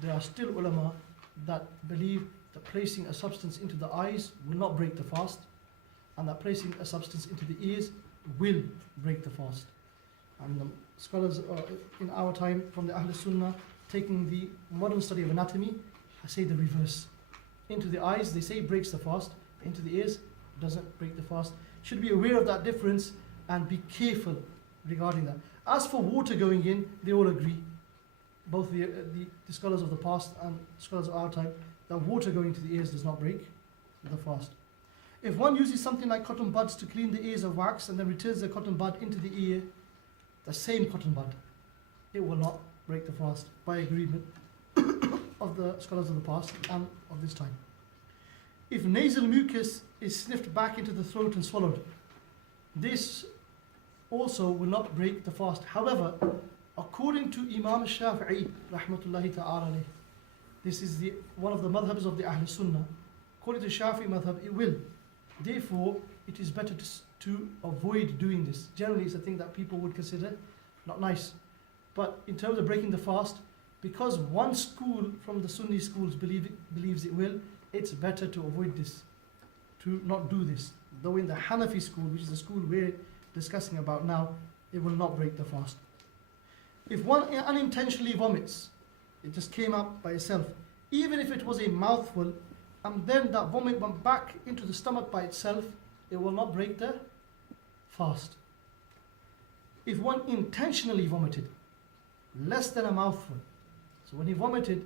there are still ulama that believe that placing a substance into the eyes will not break the fast, and that placing a substance into the ears will break the fast. And the scholars in our time from the Ahl Sunnah, taking the modern study of anatomy, say the reverse. Into the eyes, they say breaks the fast. Into the ears, doesn't break the fast. Should be aware of that difference and be careful regarding that. As for water going in, they all agree, both the scholars of the past and scholars of our time, that water going to the ears does not break the fast. If one uses something like cotton buds to clean the ears of wax and then returns the cotton bud into the ear, the same cotton bud, it will not break the fast by agreement of the scholars of the past and of this time. If nasal mucus is sniffed back into the throat and swallowed, this also will not break the fast. However, according to Imam Shafi, rahmatullahi ta'ala alayh, this is one of the madhabs of the Ahl Sunnah. According to Shafi madhab, it will. Therefore, it is better to avoid doing this. Generally, it's a thing that people would consider not nice. But in terms of breaking the fast, because one school from the Sunni schools believes it will, it's better to avoid this, to not do this. Though in the Hanafi school, which is the school we're discussing about now, it will not break the fast. If one unintentionally vomits, it just came up by itself, even if it was a mouthful, and then that vomit went back into the stomach by itself, it will not break the fast. If one intentionally vomited, less than a mouthful, so when he vomited,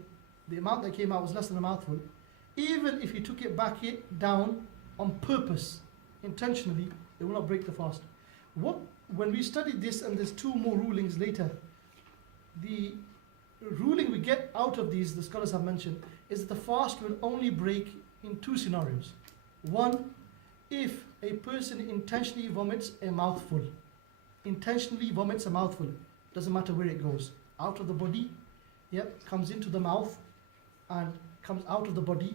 the amount that came out was less than a mouthful, even if he took it back down on purpose, intentionally, it will not break the fast. When we studied this, and there's two more rulings later, the ruling we get out of these, the scholars have mentioned, is that the fast will only break in two scenarios. One, if a person intentionally vomits a mouthful. Intentionally vomits a mouthful. Doesn't matter where it goes. Out of the body, comes into the mouth and comes out of the body,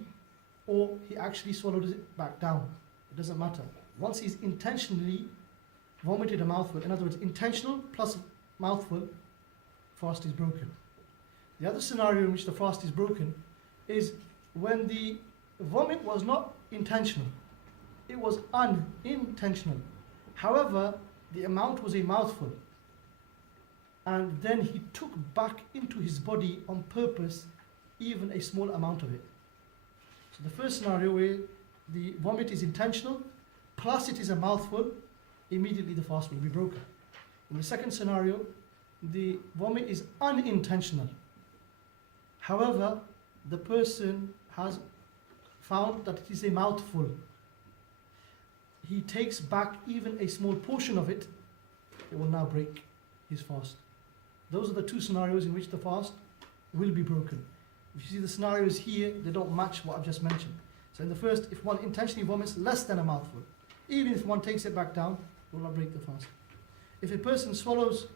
or he actually swallows it back down. It doesn't matter. Once he's intentionally vomited a mouthful, in other words, intentional plus mouthful, fast is broken. The other scenario in which the fast is broken is when the vomit was not intentional. It was unintentional. However, the amount was a mouthful. And then he took back into his body on purpose even a small amount of it. So the first scenario where the vomit is intentional, plus it is a mouthful, immediately the fast will be broken. In the second scenario, the vomit is unintentional. However, the person has found that it is a mouthful. He takes back even a small portion of it, it will now break his fast. Those are the two scenarios in which the fast will be broken. If you see the scenarios here, they don't match what I've just mentioned. So in the first, if one intentionally vomits less than a mouthful, even if one takes it back down, it will not break the fast. If a person swallows,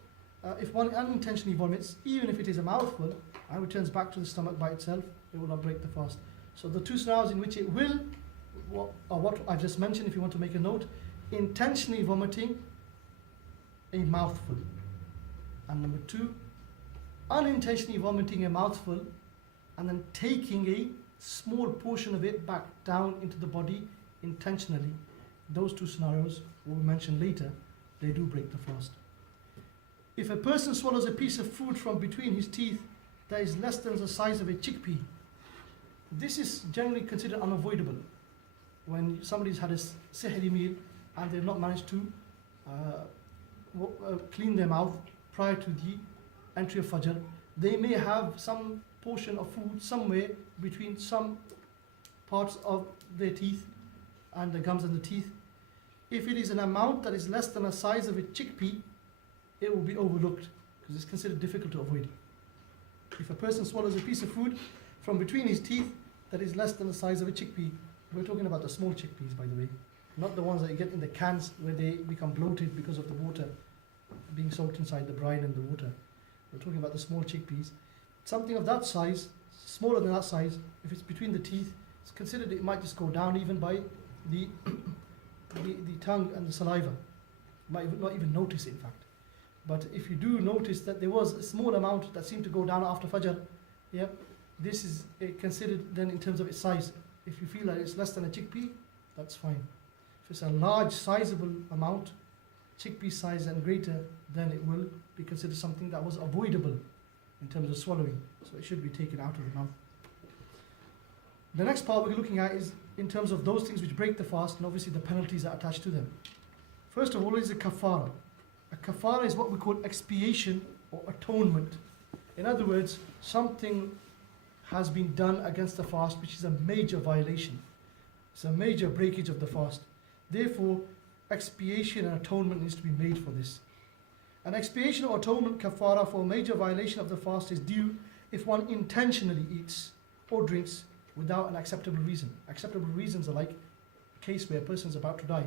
if one unintentionally vomits, even if it is a mouthful, and returns back to the stomach by itself, it will not break the fast. So the two scenarios in which it will, are what I've just mentioned, if you want to make a note: intentionally vomiting a mouthful. And number two, unintentionally vomiting a mouthful and then taking a small portion of it back down into the body intentionally. Those two scenarios will be mentioned later. They do break the fast. If a person swallows a piece of food from between his teeth that is less than the size of a chickpea, this is generally considered unavoidable. When somebody's had a sehri meal and they've not managed to clean their mouth prior to the entry of Fajr, they may have some portion of food somewhere between some parts of their teeth and the gums and the teeth. If it is an amount that is less than the size of a chickpea, it will be overlooked because it's considered difficult to avoid. If a person swallows a piece of food from between his teeth that is less than the size of a chickpea, we're talking about the small chickpeas, by the way, not the ones that you get in the cans where they become bloated because of the water being soaked inside the brine and the water. We're talking about the small chickpeas. Something of that size, smaller than that size, if it's between the teeth, it's considered it might just go down even by the tongue and the saliva. You might not even notice it, in fact. But if you do notice that there was a small amount that seemed to go down after Fajr, this is considered then in terms of its size. If you feel that it's less than a chickpea, that's fine. If it's a large, sizable amount, chickpea size and greater, then it will be considered something that was avoidable in terms of swallowing. So it should be taken out of the mouth. The next part we're looking at is in terms of those things which break the fast and obviously the penalties that are attached to them. First of all is a kafara. A kafara is what we call expiation or atonement. In other words, something has been done against the fast which is a major violation. It's a major breakage of the fast. Therefore, expiation and atonement needs to be made for this. An expiation or atonement kafara for a major violation of the fast is due if one intentionally eats or drinks without an acceptable reason. Acceptable reasons are like a case where a person is about to die,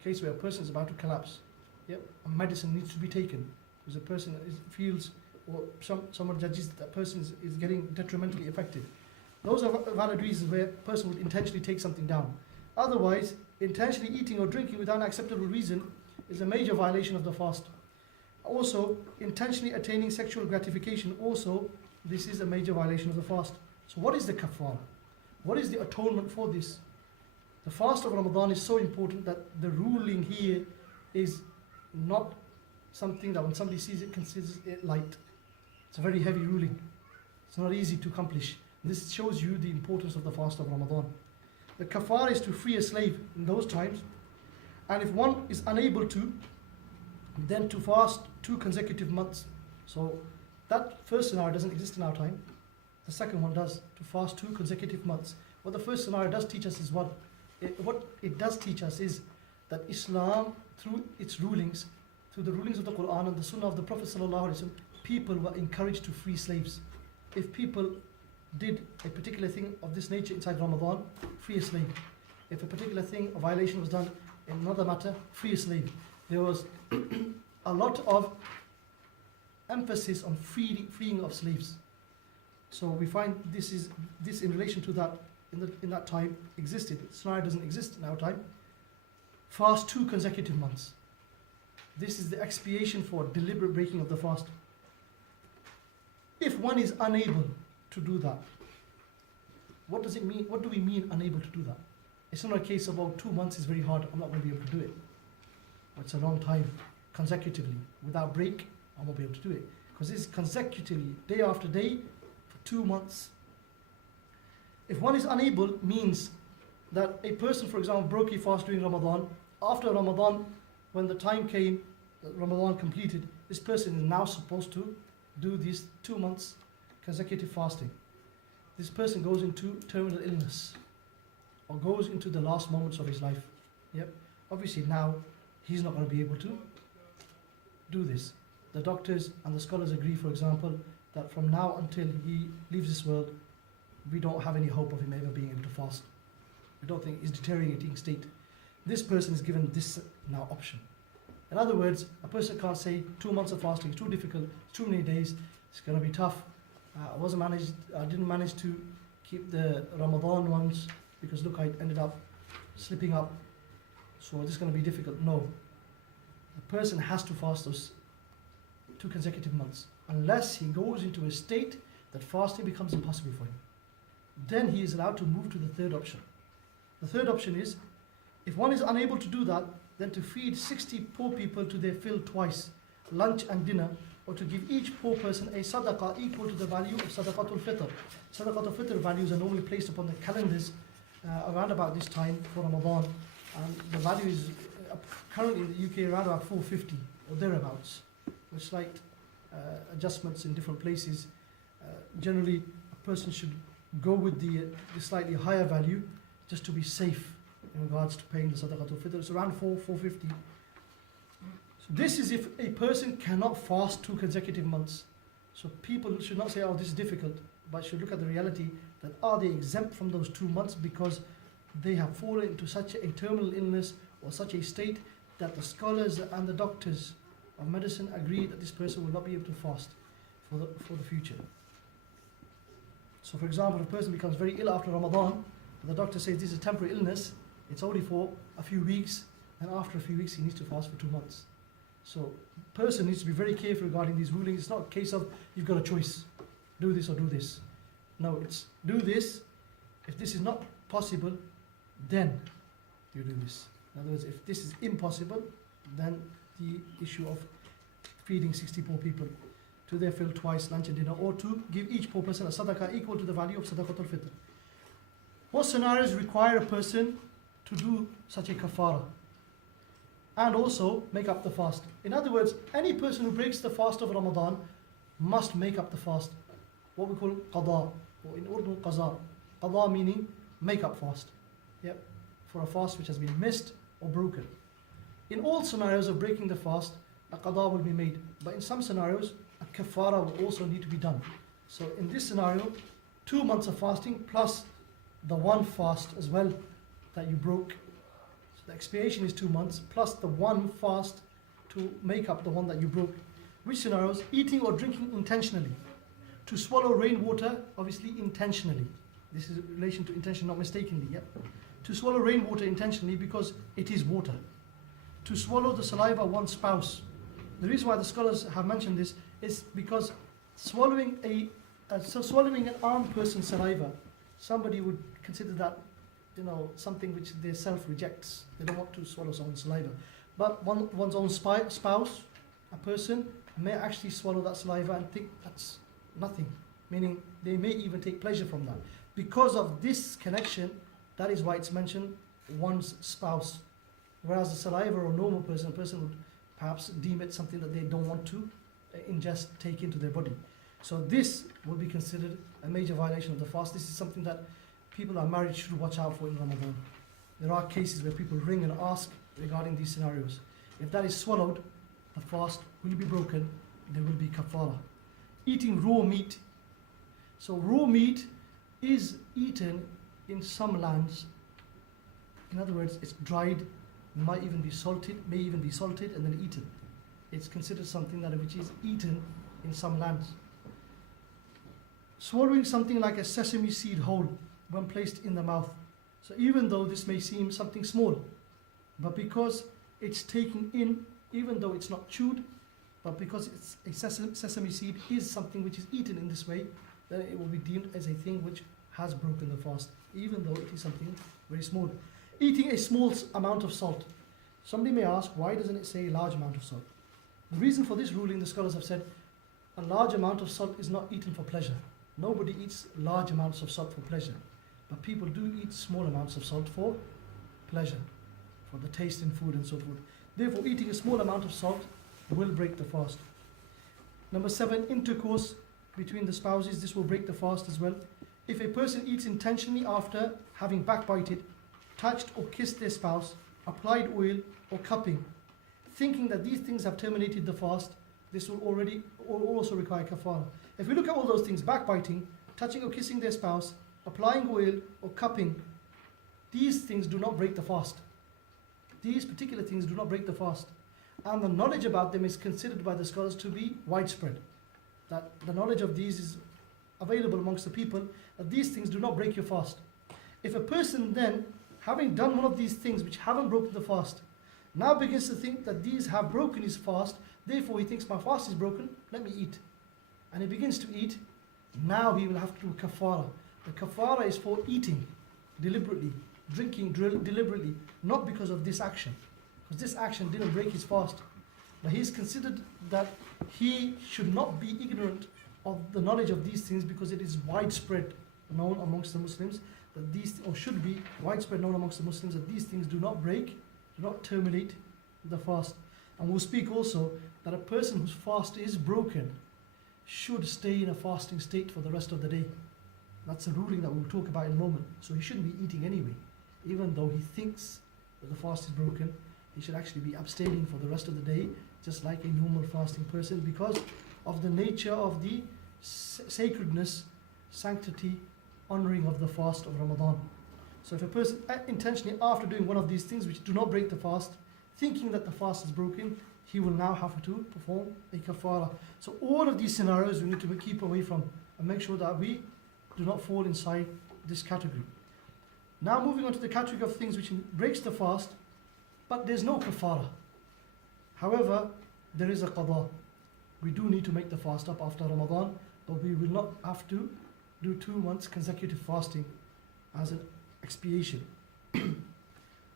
a case where a person is about to collapse. A medicine needs to be taken because a person feels or someone judges that that person is getting detrimentally affected. Those are valid reasons where a person would intentionally take something down. Otherwise, intentionally eating or drinking without an acceptable reason is a major violation of the fast. Also, intentionally attaining sexual gratification, also, this is a major violation of the fast. So what is the kafara? What is the atonement for this? The fast of Ramadan is so important that the ruling here is not something that when somebody sees it, considers it light. It's a very heavy ruling. It's not easy to accomplish. This shows you the importance of the fast of Ramadan. The kafara is to free a slave in those times, and if one is unable to, then to fast 2 consecutive months. So that first scenario doesn't exist in our time. The second one does, to fast 2 consecutive months. What the first scenario does teach us is what it does teach us is that Islam, through its rulings, through the rulings of the Quran and the Sunnah of the Prophet ﷺ, people were encouraged to free slaves. If people did a particular thing of this nature inside Ramadan, free a slave. If a particular thing, a violation was done in another matter, free a slave. There was a lot of emphasis on freeing of slaves. So we find this in relation to that, in that time existed. Scenario doesn't exist in our time. Fast 2 consecutive months. This is the expiation for deliberate breaking of the fast. If one is unable to do that, what does it mean? What do we mean unable to do that? It's not a case of, oh, 2 months is very hard, I'm not going to be able to do it. Or it's a long time, consecutively, without break, I won't be able to do it. Because it's consecutively, day after day, for 2 months. If one is unable, means that a person, for example, broke a fast during Ramadan. After Ramadan, when the time came, that Ramadan completed, this person is now supposed to do these 2 months consecutive fasting. This person goes into terminal illness or goes into the last moments of his life. Yep. Obviously now he's not going to be able to do this. The doctors and the scholars agree, for example, that from now until he leaves this world, we don't have any hope of him ever being able to fast. We don't think he's deteriorating state. This person is given this now option. In other words, a person can't say 2 months of fasting is too difficult, it's too many days, it's going to be tough. I didn't manage to keep the Ramadan ones because look, I ended up slipping up, so this is going to be difficult. No, the person has to fast those 2 consecutive months unless he goes into a state that fasting becomes impossible for him. Then he is allowed to move to the third option. The third option is, if one is unable to do that, then to feed 60 poor people to their fill twice, lunch and dinner, or to give each poor person a sadaqah equal to the value of sadaqatul fitr. Sadaqatul fitr values are normally placed upon the calendars around about this time for Ramadan, and the value is currently in the UK around about 450 or thereabouts, with slight adjustments in different places. Generally, a person should go with the slightly higher value just to be safe in regards to paying the sadaqatul fitr. It's around 450. This is if a person cannot fast 2 consecutive months. So people should not say, oh, this is difficult, but should look at the reality that are they exempt from those 2 months because they have fallen into such a terminal illness or such a state that the scholars and the doctors of medicine agree that this person will not be able to fast for the future. So for example, if a person becomes very ill after Ramadan, the doctor says this is a temporary illness, it's only for a few weeks, and after a few weeks he needs to fast for 2 months. So person needs to be very careful regarding these rulings. It's not a case of you've got a choice, do this or do this. No, it's do this. If this is not possible, then you do this. In other words, if this is impossible, then the issue of feeding 60 poor people to their fill twice, lunch and dinner, or to give each poor person a sadaqah equal to the value of sadaqatul fitr. What scenarios require a person to do such a kafara and also make up the fast? In other words, any person who breaks the fast of Ramadan must make up the fast, what we call qada, or in Urdu qaza. Qada meaning make up fast, yep, for a fast which has been missed or broken. In all scenarios of breaking the fast, a qada will be made, but in some scenarios a kafara will also need to be done. So in this scenario, 2 months of fasting plus the one fast as well that you broke. So the expiation is 2 months plus the one fast to make up the one that you broke. Which scenarios? Eating or drinking intentionally. To swallow rainwater, obviously intentionally. This is in relation to intention, not mistakenly. Yep. To swallow rainwater intentionally because it is water. To swallow the saliva of one's spouse. The reason why the scholars have mentioned this is because swallowing an armed person's saliva, somebody would consider that, something which their self rejects. They don't want to swallow someone's saliva. But one's own spouse, a person, may actually swallow that saliva and think that's nothing. Meaning they may even take pleasure from that. Because of this connection, that is why it's mentioned one's spouse. Whereas the saliva or a normal person, a person would perhaps deem it something that they don't want to ingest, take into their body. So this will be considered a major violation of the fast. This is something that people who are married should watch out for in Ramadan. There are cases where people ring and ask regarding these scenarios. If that is swallowed, the fast will be broken, there will be kafara. Eating raw meat. So raw meat is eaten in some lands. In other words, it's dried might even be salted, may even be salted and then eaten. It's considered something that which is eaten in some lands. Swallowing something like a sesame seed whole when placed in the mouth. So even though this may seem something small, but because it's taken in, even though it's not chewed, but because it's a sesame seed is something which is eaten in this way, then it will be deemed as a thing which has broken the fast, even though it is something very small. Eating a small amount of salt. Somebody may ask, why doesn't it say a large amount of salt? The reason for this ruling, the scholars have said, a large amount of salt is not eaten for pleasure. Nobody eats large amounts of salt for pleasure. But people do eat small amounts of salt for pleasure, for the taste in food and so forth. Therefore, eating a small amount of salt will break the fast. Number 7, intercourse between the spouses. This will break the fast as well. If a person eats intentionally after having backbited, touched or kissed their spouse, applied oil or cupping, thinking that these things have terminated the fast, this will also require kafara. If we look at all those things, backbiting, touching or kissing their spouse, applying oil or cupping, these things do not break the fast. These particular things do not break the fast. And the knowledge about them is considered by the scholars to be widespread. That the knowledge of these is available amongst the people, that these things do not break your fast. If a person then, having done one of these things which haven't broken the fast, now begins to think that these have broken his fast, therefore he thinks my fast is broken, let me eat. And he begins to eat, now he will have to do kafara. The kafara is for eating deliberately, drinking deliberately, not because of this action. Because this action didn't break his fast. But he is considered that he should not be ignorant of the knowledge of these things, because it is widespread known amongst the Muslims that these, or should be widespread known amongst the Muslims, that these things do not break, do not terminate the fast. And we'll speak also that a person whose fast is broken should stay in a fasting state for the rest of the day. That's a ruling that we'll talk about in a moment. So he shouldn't be eating anyway. Even though he thinks that the fast is broken, he should actually be abstaining for the rest of the day, just like a normal fasting person, because of the nature of the sacredness, sanctity, honoring of the fast of Ramadan. So if a person intentionally, after doing one of these things which do not break the fast, thinking that the fast is broken, he will now have to perform a kafara. So all of these scenarios we need to keep away from and make sure that we do not fall inside this category. Now moving on to the category of things which breaks the fast, but there's no kafara. However, there is a qada. We do need to make the fast up after Ramadan, but we will not have to do 2 months consecutive fasting as an expiation.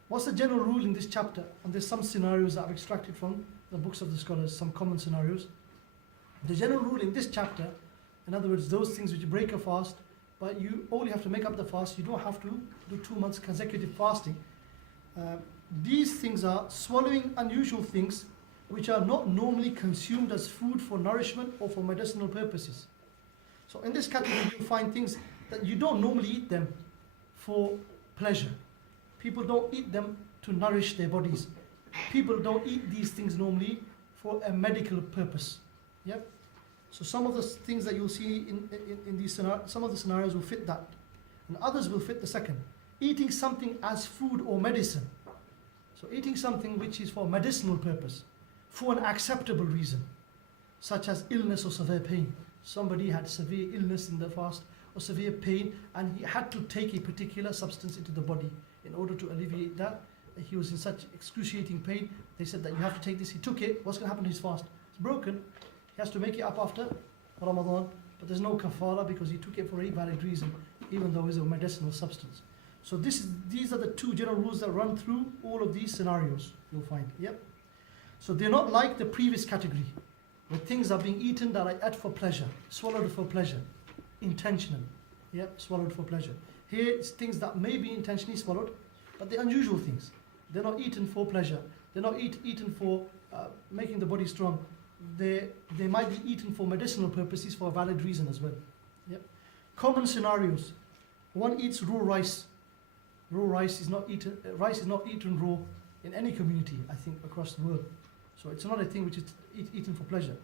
What's the general rule in this chapter? And there's some scenarios that I've extracted from the books of the scholars, some common scenarios. The general rule in this chapter, in other words, those things which break a fast, but you only have to make up the fast, you don't have to do 2 months consecutive fasting. These things are swallowing unusual things which are not normally consumed as food for nourishment or for medicinal purposes. So in this category you'll find things that you don't normally eat them for pleasure. People don't eat them to nourish their bodies. People don't eat these things normally for a medical purpose. Yep. So some of the things that you'll see in these scenarios, some of the scenarios will fit that, and others will fit the second. Eating something as food or medicine. So eating something which is for medicinal purpose, for an acceptable reason, such as illness or severe pain. Somebody had severe illness in the fast or severe pain, and he had to take a particular substance into the body in order to alleviate that. He was in such excruciating pain. They said that you have to take this. He took it. What's going to happen to his fast? It's broken. He has to make it up after Ramadan, but there's no kafara because he took it for a valid reason, even though it's a medicinal substance. So these are the 2 general rules that run through all of these scenarios, you'll find. Yep. So they're not like the previous category, where things are being eaten that are ate for pleasure, swallowed for pleasure, intentionally. Yep, swallowed for pleasure. Here it's things that may be intentionally swallowed, but they're unusual things. They're not eaten for pleasure. They're not eaten for making the body strong. They might be eaten for medicinal purposes for a valid reason as well. Yep. Common scenarios. One eats raw rice. Raw rice is not eaten. Rice is not eaten raw in any community, I think, across the world. So it's not a thing which is eaten for pleasure.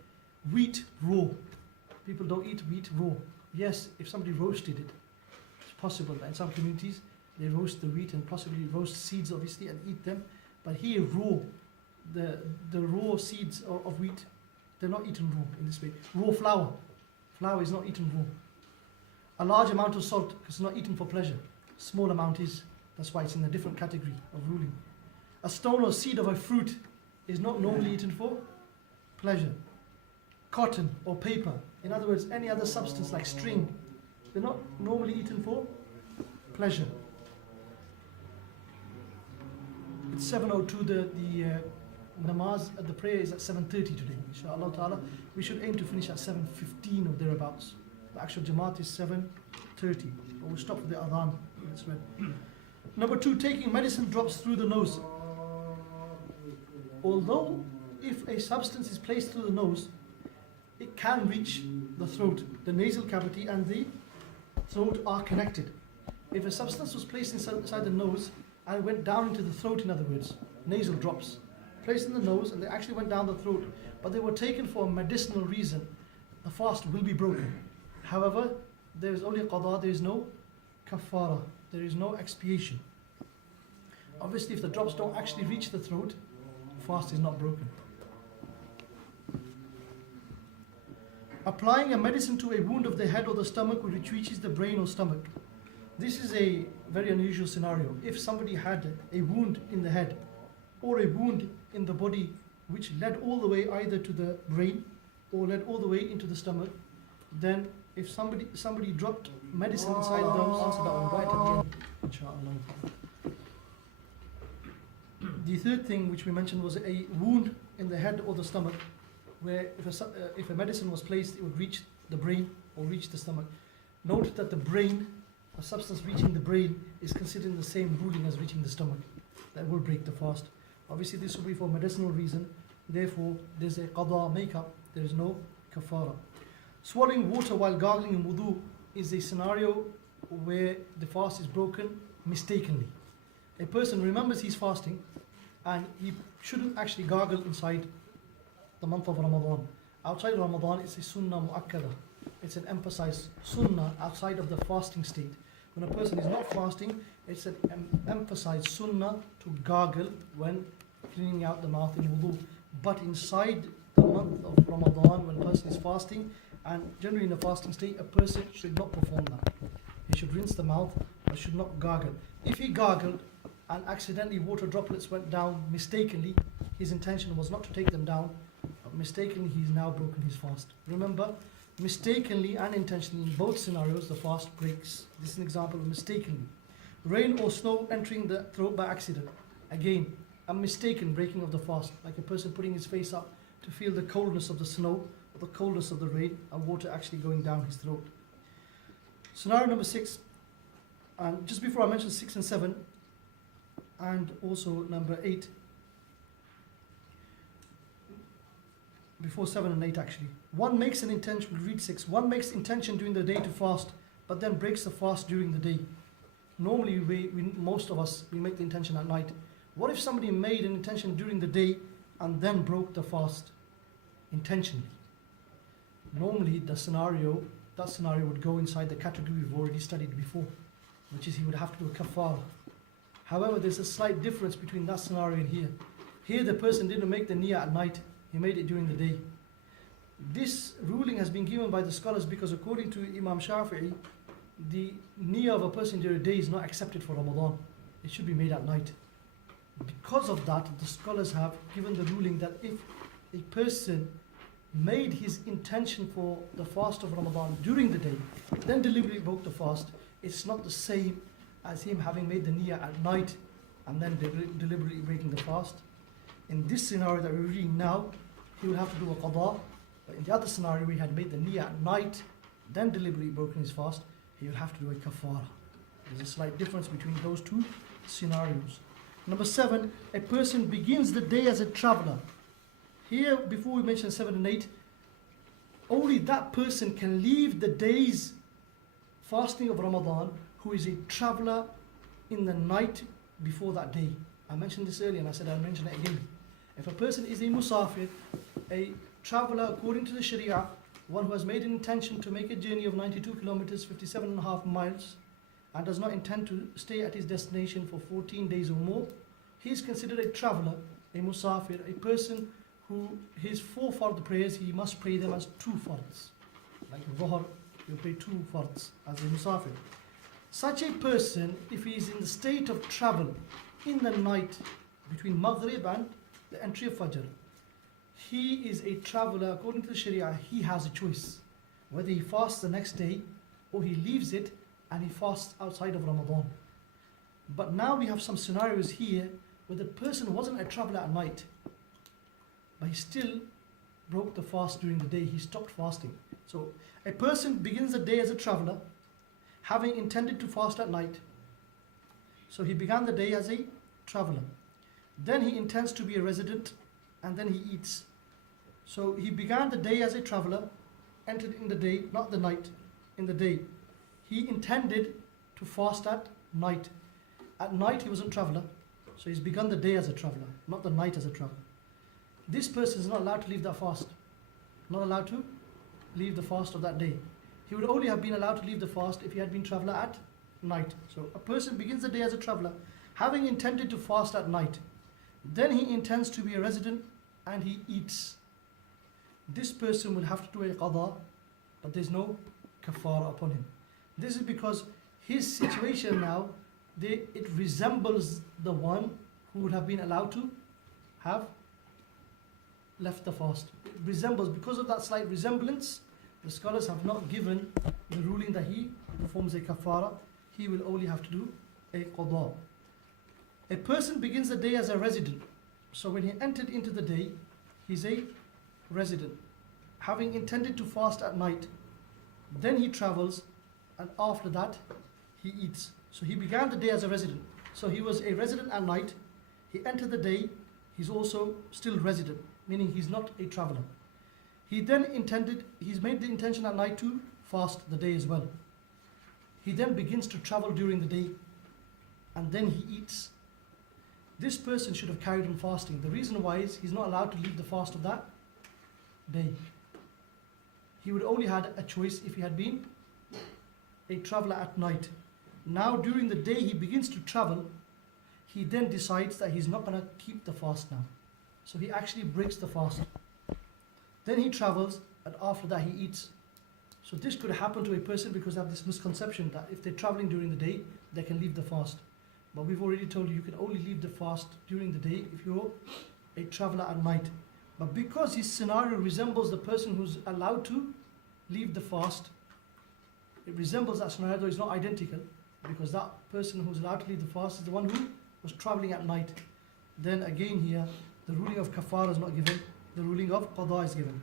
Wheat raw. People don't eat wheat raw. Yes, if somebody roasted it, it's possible. In some communities, they roast the wheat and possibly roast seeds, obviously, and eat them. But here, raw, the raw seeds of wheat, they're not eaten raw in this way. Raw flour is not eaten raw. A large amount of salt, because it's not eaten for pleasure. Small amount is, that's why it's in a different category of ruling. A stone or seed of a fruit is not normally eaten for pleasure. Cotton or paper, in other words, any other substance like string, they're not normally eaten for pleasure. It's 7:02, the namaz, the prayer is at 7:30 today, inshallah ta'ala. We should aim to finish at 7:15 or thereabouts. The actual Jamaat is 7:30, but we'll stop with the adhan. That's right. Number 2, taking medicine drops through the nose. Although if a substance is placed through the nose, it can reach the throat. The nasal cavity and the throat are connected. If a substance was placed inside the nose and it went down into the throat, in other words, nasal drops, placed in the nose and they actually went down the throat, but they were taken for a medicinal reason, the fast will be broken. However, there is only qada, there is no kafara, there is no expiation. Obviously, if the drops don't actually reach the throat, fast is not broken. Applying a medicine to a wound of the head or the stomach which reaches the brain or stomach. This is a very unusual scenario. If somebody had a wound in the head or a wound in the body which led all the way either to the brain or led all the way into the stomach, then if somebody dropped medicine inside those, answer that one right at the end, inshallah. The third thing which we mentioned was a wound in the head or the stomach, where if a medicine was placed, it would reach the brain or reach the stomach. Note that the brain, a substance reaching the brain, is considered the same ruling as reaching the stomach. That will break the fast. Obviously, this will be for medicinal reason. Therefore, there's a qada makeup. There is no kafara. Swallowing water while gargling in wudu is a scenario where the fast is broken mistakenly. A person remembers he's fasting and he shouldn't actually gargle inside the month of Ramadan. Outside Ramadan, it's a sunnah mu'akkada. It's an emphasized sunnah outside of the fasting state. When a person is not fasting, it's an emphasized sunnah to gargle when cleaning out the mouth in wudu. But inside the month of Ramadan, when a person is fasting, and generally in a fasting state, a person should not perform that. He should rinse the mouth, but should not gargle. If he gargled and accidentally water droplets went down mistakenly, his intention was not to take them down, but mistakenly he's now broken his fast. Remember, mistakenly and intentionally, in both scenarios, the fast breaks. This is an example of mistakenly. Rain or snow entering the throat by accident. Again, a mistaken breaking of the fast, like a person putting his face up to feel the coldness of the snow, or the coldness of the rain, and water actually going down his throat. Scenario number 6, and just before I mention 6 and 7, and also number 8, before 7 and 8 actually. One makes an intention, we'll read 6. One makes intention during the day to fast, but then breaks the fast during the day. Normally, most of us, we make the intention at night. What if somebody made an intention during the day and then broke the fast intentionally? Normally, that scenario would go inside the category we've already studied before, which is he would have to do a kafara. However, there's a slight difference between that scenario and here. Here, the person didn't make the niyyah at night, he made it during the day. This ruling has been given by the scholars because according to Imam Shafi, the niyyah of a person during the day is not accepted for Ramadan. It should be made at night. Because of that, the scholars have given the ruling that if a person made his intention for the fast of Ramadan during the day, then deliberately broke the fast, it's not the same as him having made the niyyah at night and then deliberately breaking the fast. In this scenario that we're reading now, he will have to do a qada. But in the other scenario, we had made the niyyah at night, then deliberately broken his fast, he will have to do a kafara. There's a slight difference between those two scenarios. Number 7, a person begins the day as a traveler. Here, before we mention 7 and 8, only that person can leave the day's fasting of Ramadan who is a traveler in the night before that day. I mentioned this earlier and I said I'll mention it again. If a person is a musafir, a traveler according to the Sharia, one who has made an intention to make a journey of 92 kilometers, 57.5 miles, and does not intend to stay at his destination for 14 days or more, he is considered a traveller, a musafir, a person who his 4 fard prayers, he must pray them as 2 fards. Like Dhuhr, you pray 2 fards as a musafir. Such a person, if he is in the state of travel in the night between Maghrib and the entry of Fajr, he is a traveller. According to the Sharia, he has a choice whether he fasts the next day or he leaves it and he fasts outside of Ramadan. But now we have some scenarios here where the person wasn't a traveller at night, but he still broke the fast during the day. He stopped fasting. So a person begins the day as a traveller, having intended to fast at night. So he began the day as a traveller. Then he intends to be a resident, and then he eats. So he began the day as a traveller, entered in the day, not the night, in the day. He intended to fast at night. At night he wasn't traveller, so he's begun the day as a traveller, not the night as a traveller. This person is not allowed to leave that fast. Not allowed to leave the fast of that day. He would only have been allowed to leave the fast if he had been traveller at night. So a person begins the day as a traveller, having intended to fast at night. Then he intends to be a resident and he eats. This person will have to do a qada, but there's no kafara upon him. This is because his situation now, it resembles the one who would have been allowed to have left the fast. It resembles, because of that slight resemblance, the scholars have not given the ruling that he performs a kafara. He will only have to do a qada. A person begins the day as a resident. So when he entered into the day, he's a resident, having intended to fast at night. Then he travels, and after that he eats. So he began the day as a resident. So he was a resident at night. He entered the day. He's also still resident, meaning he's not a traveller. He then he's made the intention at night to fast the day as well. He then begins to travel during the day, and then he eats. This person should have carried on fasting. The reason why is he's not allowed to leave the fast of that day. He would only had a choice if he had been a traveller at night. Now during the day he begins to travel. He then decides that he's not going to keep the fast now. So he actually breaks the fast. Then he travels, and after that he eats. So this could happen to a person because they have this misconception that if they're traveling during the day, they can leave the fast. But we've already told you, you can only leave the fast during the day if you're a traveller at night. But because his scenario resembles the person who's allowed to leave the fast, it resembles that scenario, though it's not identical, because that person who's allowed to leave the fast is the one who was traveling at night. Then again here, the ruling of kafara is not given, the ruling of qada is given.